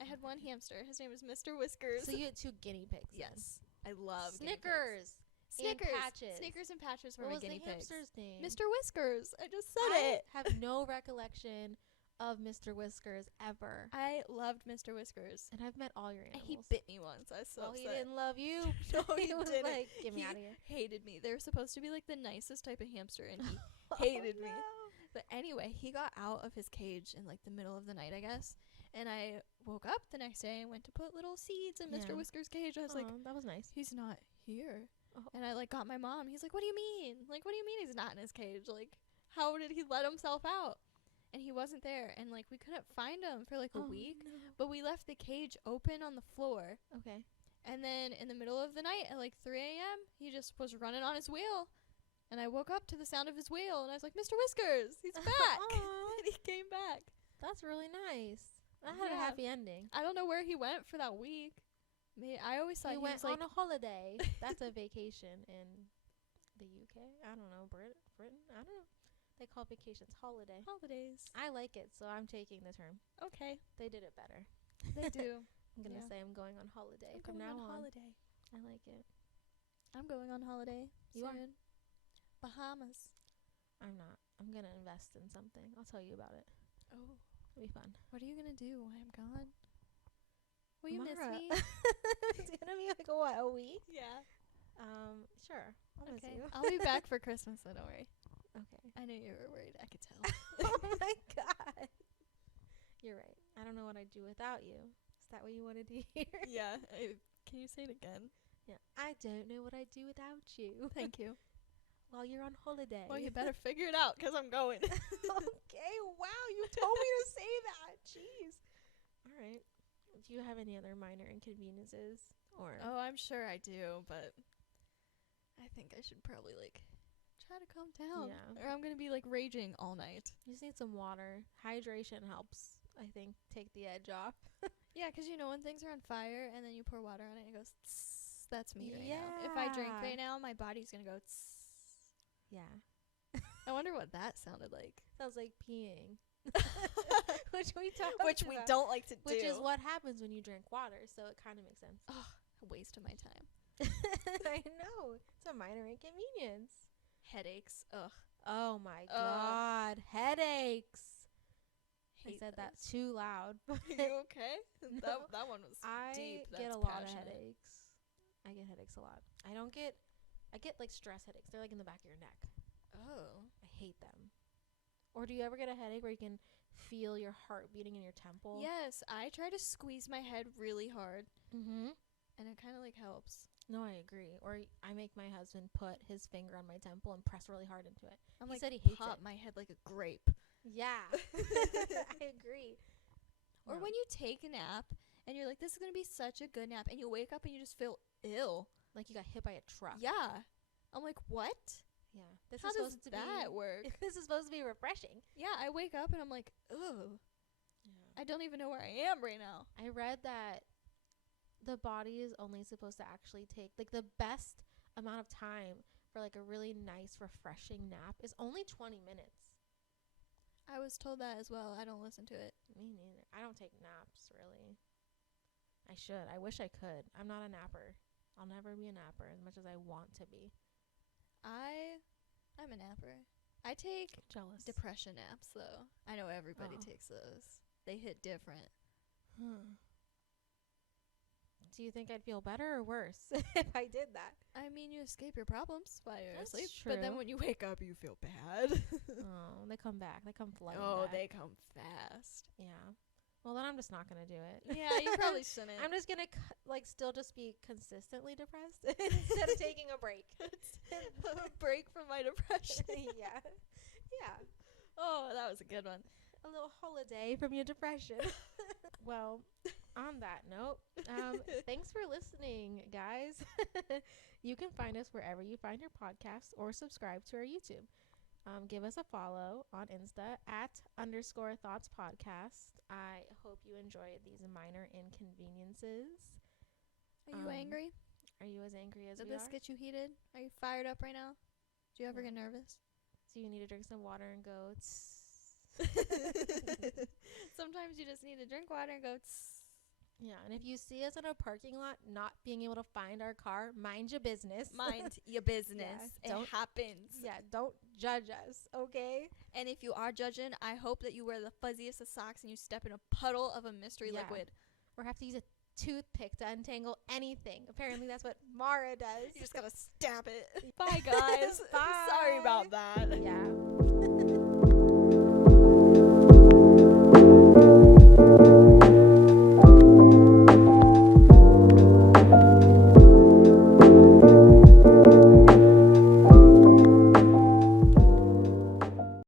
I had one hamster. His name was Mr. Whiskers. So you had 2 guinea pigs. then. yes, I love guinea pigs. Snickers. Snickers, Patches. Snickers and Patches were What my was the guinea pigs. hamster's name? Mr. Whiskers. I just said I it. have no recollection of Mr. Whiskers ever. I loved Mr. Whiskers. And I've met all your And animals. he bit me once. I was so Well, he upset. didn't love you. No, he was didn't. like, get me He out of here. hated me. They were supposed to be like the nicest type of hamster, and he hated me. No. But anyway, he got out of his cage in like the middle of the night, I guess. And I woke up the next day and went to put little seeds in Mr. Yeah. Whiskers' cage. I was like, Aw, that was nice. he's not here. Oh. And I like got my mom. He's like, what do you mean? Like, what do you mean he's not in his cage? Like, how did he let himself out? And he wasn't there. And like, we couldn't find him for like a week. No. But we left the cage open on the floor. Okay. And then in the middle of the night at like 3 a.m., he just was running on his wheel. And I woke up to the sound of his wheel. And I was like, Mr. Whiskers, he's back. Aw. And he came back. That's really nice. That had a Yeah. happy ending. I don't know where he went for that week. I always thought He he went was like, on a holiday. That's a vacation in the UK. I don't know. Britain. I don't know. They call vacations holiday. holidays. I like it, so I'm taking the term. Okay. They did it better. They do. I'm gonna Yeah. say I'm going on holiday I'm from going now on on. holiday. I like it. I'm going on holiday You are? soon. Bahamas. I'm not. I'm gonna invest in something. I'll tell you about it. Oh. It'll be fun. What are you going to do while I'm gone? Will you miss Mara. me? It's gonna be like a week. Yeah. Sure. I'll miss Okay. you. I'll be back for Christmas, so don't worry. Okay. I knew you were worried. I could tell. Oh my god. You're right. I don't know what I'd do without you. Is that what you wanted to hear? Yeah. Can you say it again? Yeah. I don't know what I'd do without you. Thank you. While you're on holiday. Well, you better figure it out because I'm going. Okay. Wow. You told me to say that. Jeez. All right. Do you have any other minor inconveniences? Or Oh, I'm sure I do, but I think I should probably like try to calm down. Yeah. Or I'm going to be like raging all night. you just need some water. Hydration helps, I think, take the edge off. Yeah, because you know when things are on fire and then you pour water on it, it goes tss. That's me right now. If I drink Yeah. right now, my body's going to go tss. Yeah. I wonder what that sounded like. Sounds like peeing. Which we talked Which we about. don't like to do. Which is what happens when you drink water, so it kind of makes sense. Oh, a waste of my time. I know. It's a minor inconvenience. Headaches. Ugh. Oh my Ugh. god. Headaches. I Hate said that those. too loud. You okay? No. That one was I deep. get That's a lot of passionate. headaches. I get headaches a lot. I get like stress headaches. They're like in the back of your neck. Oh. I hate them. Or do you ever get a headache where you can feel your heart beating in your temple? Yes, I try to squeeze my head really hard, Mm-hmm. and it kind of like helps. No, I agree. Or I make my husband put his finger on my temple and press really hard into it. I'm He like, said he hates pop it. my head like a grape. Yeah. I agree. Or No. when you take a nap and you're like, this is going to be such a good nap, and you wake up and you just feel ill. Like you got hit by a truck. Yeah. I'm like, what? Yeah. This How is does supposed to that be work? This is supposed to be refreshing. Yeah, I wake up and I'm like, ugh. Yeah. I don't even know where I am right now. I read that the body is only supposed to actually take like the best amount of time for like a really nice refreshing nap is only 20 minutes. I was told that as well. I don't listen to it. Me neither. I don't take naps really. I should. I wish I could. I'm not a napper. I'll never be a napper as much as I want to be. I'm a napper. I take Jealous. depression naps though. I know everybody Oh. takes those. They hit different. Do you think I'd feel better or worse if I did that? I mean, you escape your problems while you're That's asleep. But then true. when you wake up, you feel bad. Oh, they come back. They come flooding Oh, back. they come fast. Yeah. Well, then I'm just not going to do it. Yeah, you probably shouldn't. I'm just going to, still just be consistently depressed instead of taking a break. A break from my depression. Yeah. Yeah. Oh, that was a good one. A little holiday from your depression. Well, on that note, thanks for listening, guys. You can find us wherever you find your podcasts or subscribe to our YouTube. Give us a follow on Insta @_thoughts_podcast. I hope you enjoyed these minor inconveniences. Are you angry? Are you as angry as Did we this are? get you heated? Are you fired up right now? Do you ever No. get nervous? So you need to drink some water and go. Sometimes you just need to drink water and go. Tss. Yeah, and if you see us in a parking lot not being able to find our car, mind your business. Mind your business. Yeah, It happens. Yeah, don't judge us, okay? And if you are judging, I hope that you wear the fuzziest of socks and you step in a puddle of a mystery Yeah. liquid. Or have to use a toothpick to untangle anything. Apparently that's what Mara does. You just gotta stab it. Bye, guys. Bye. Sorry about that. Yeah.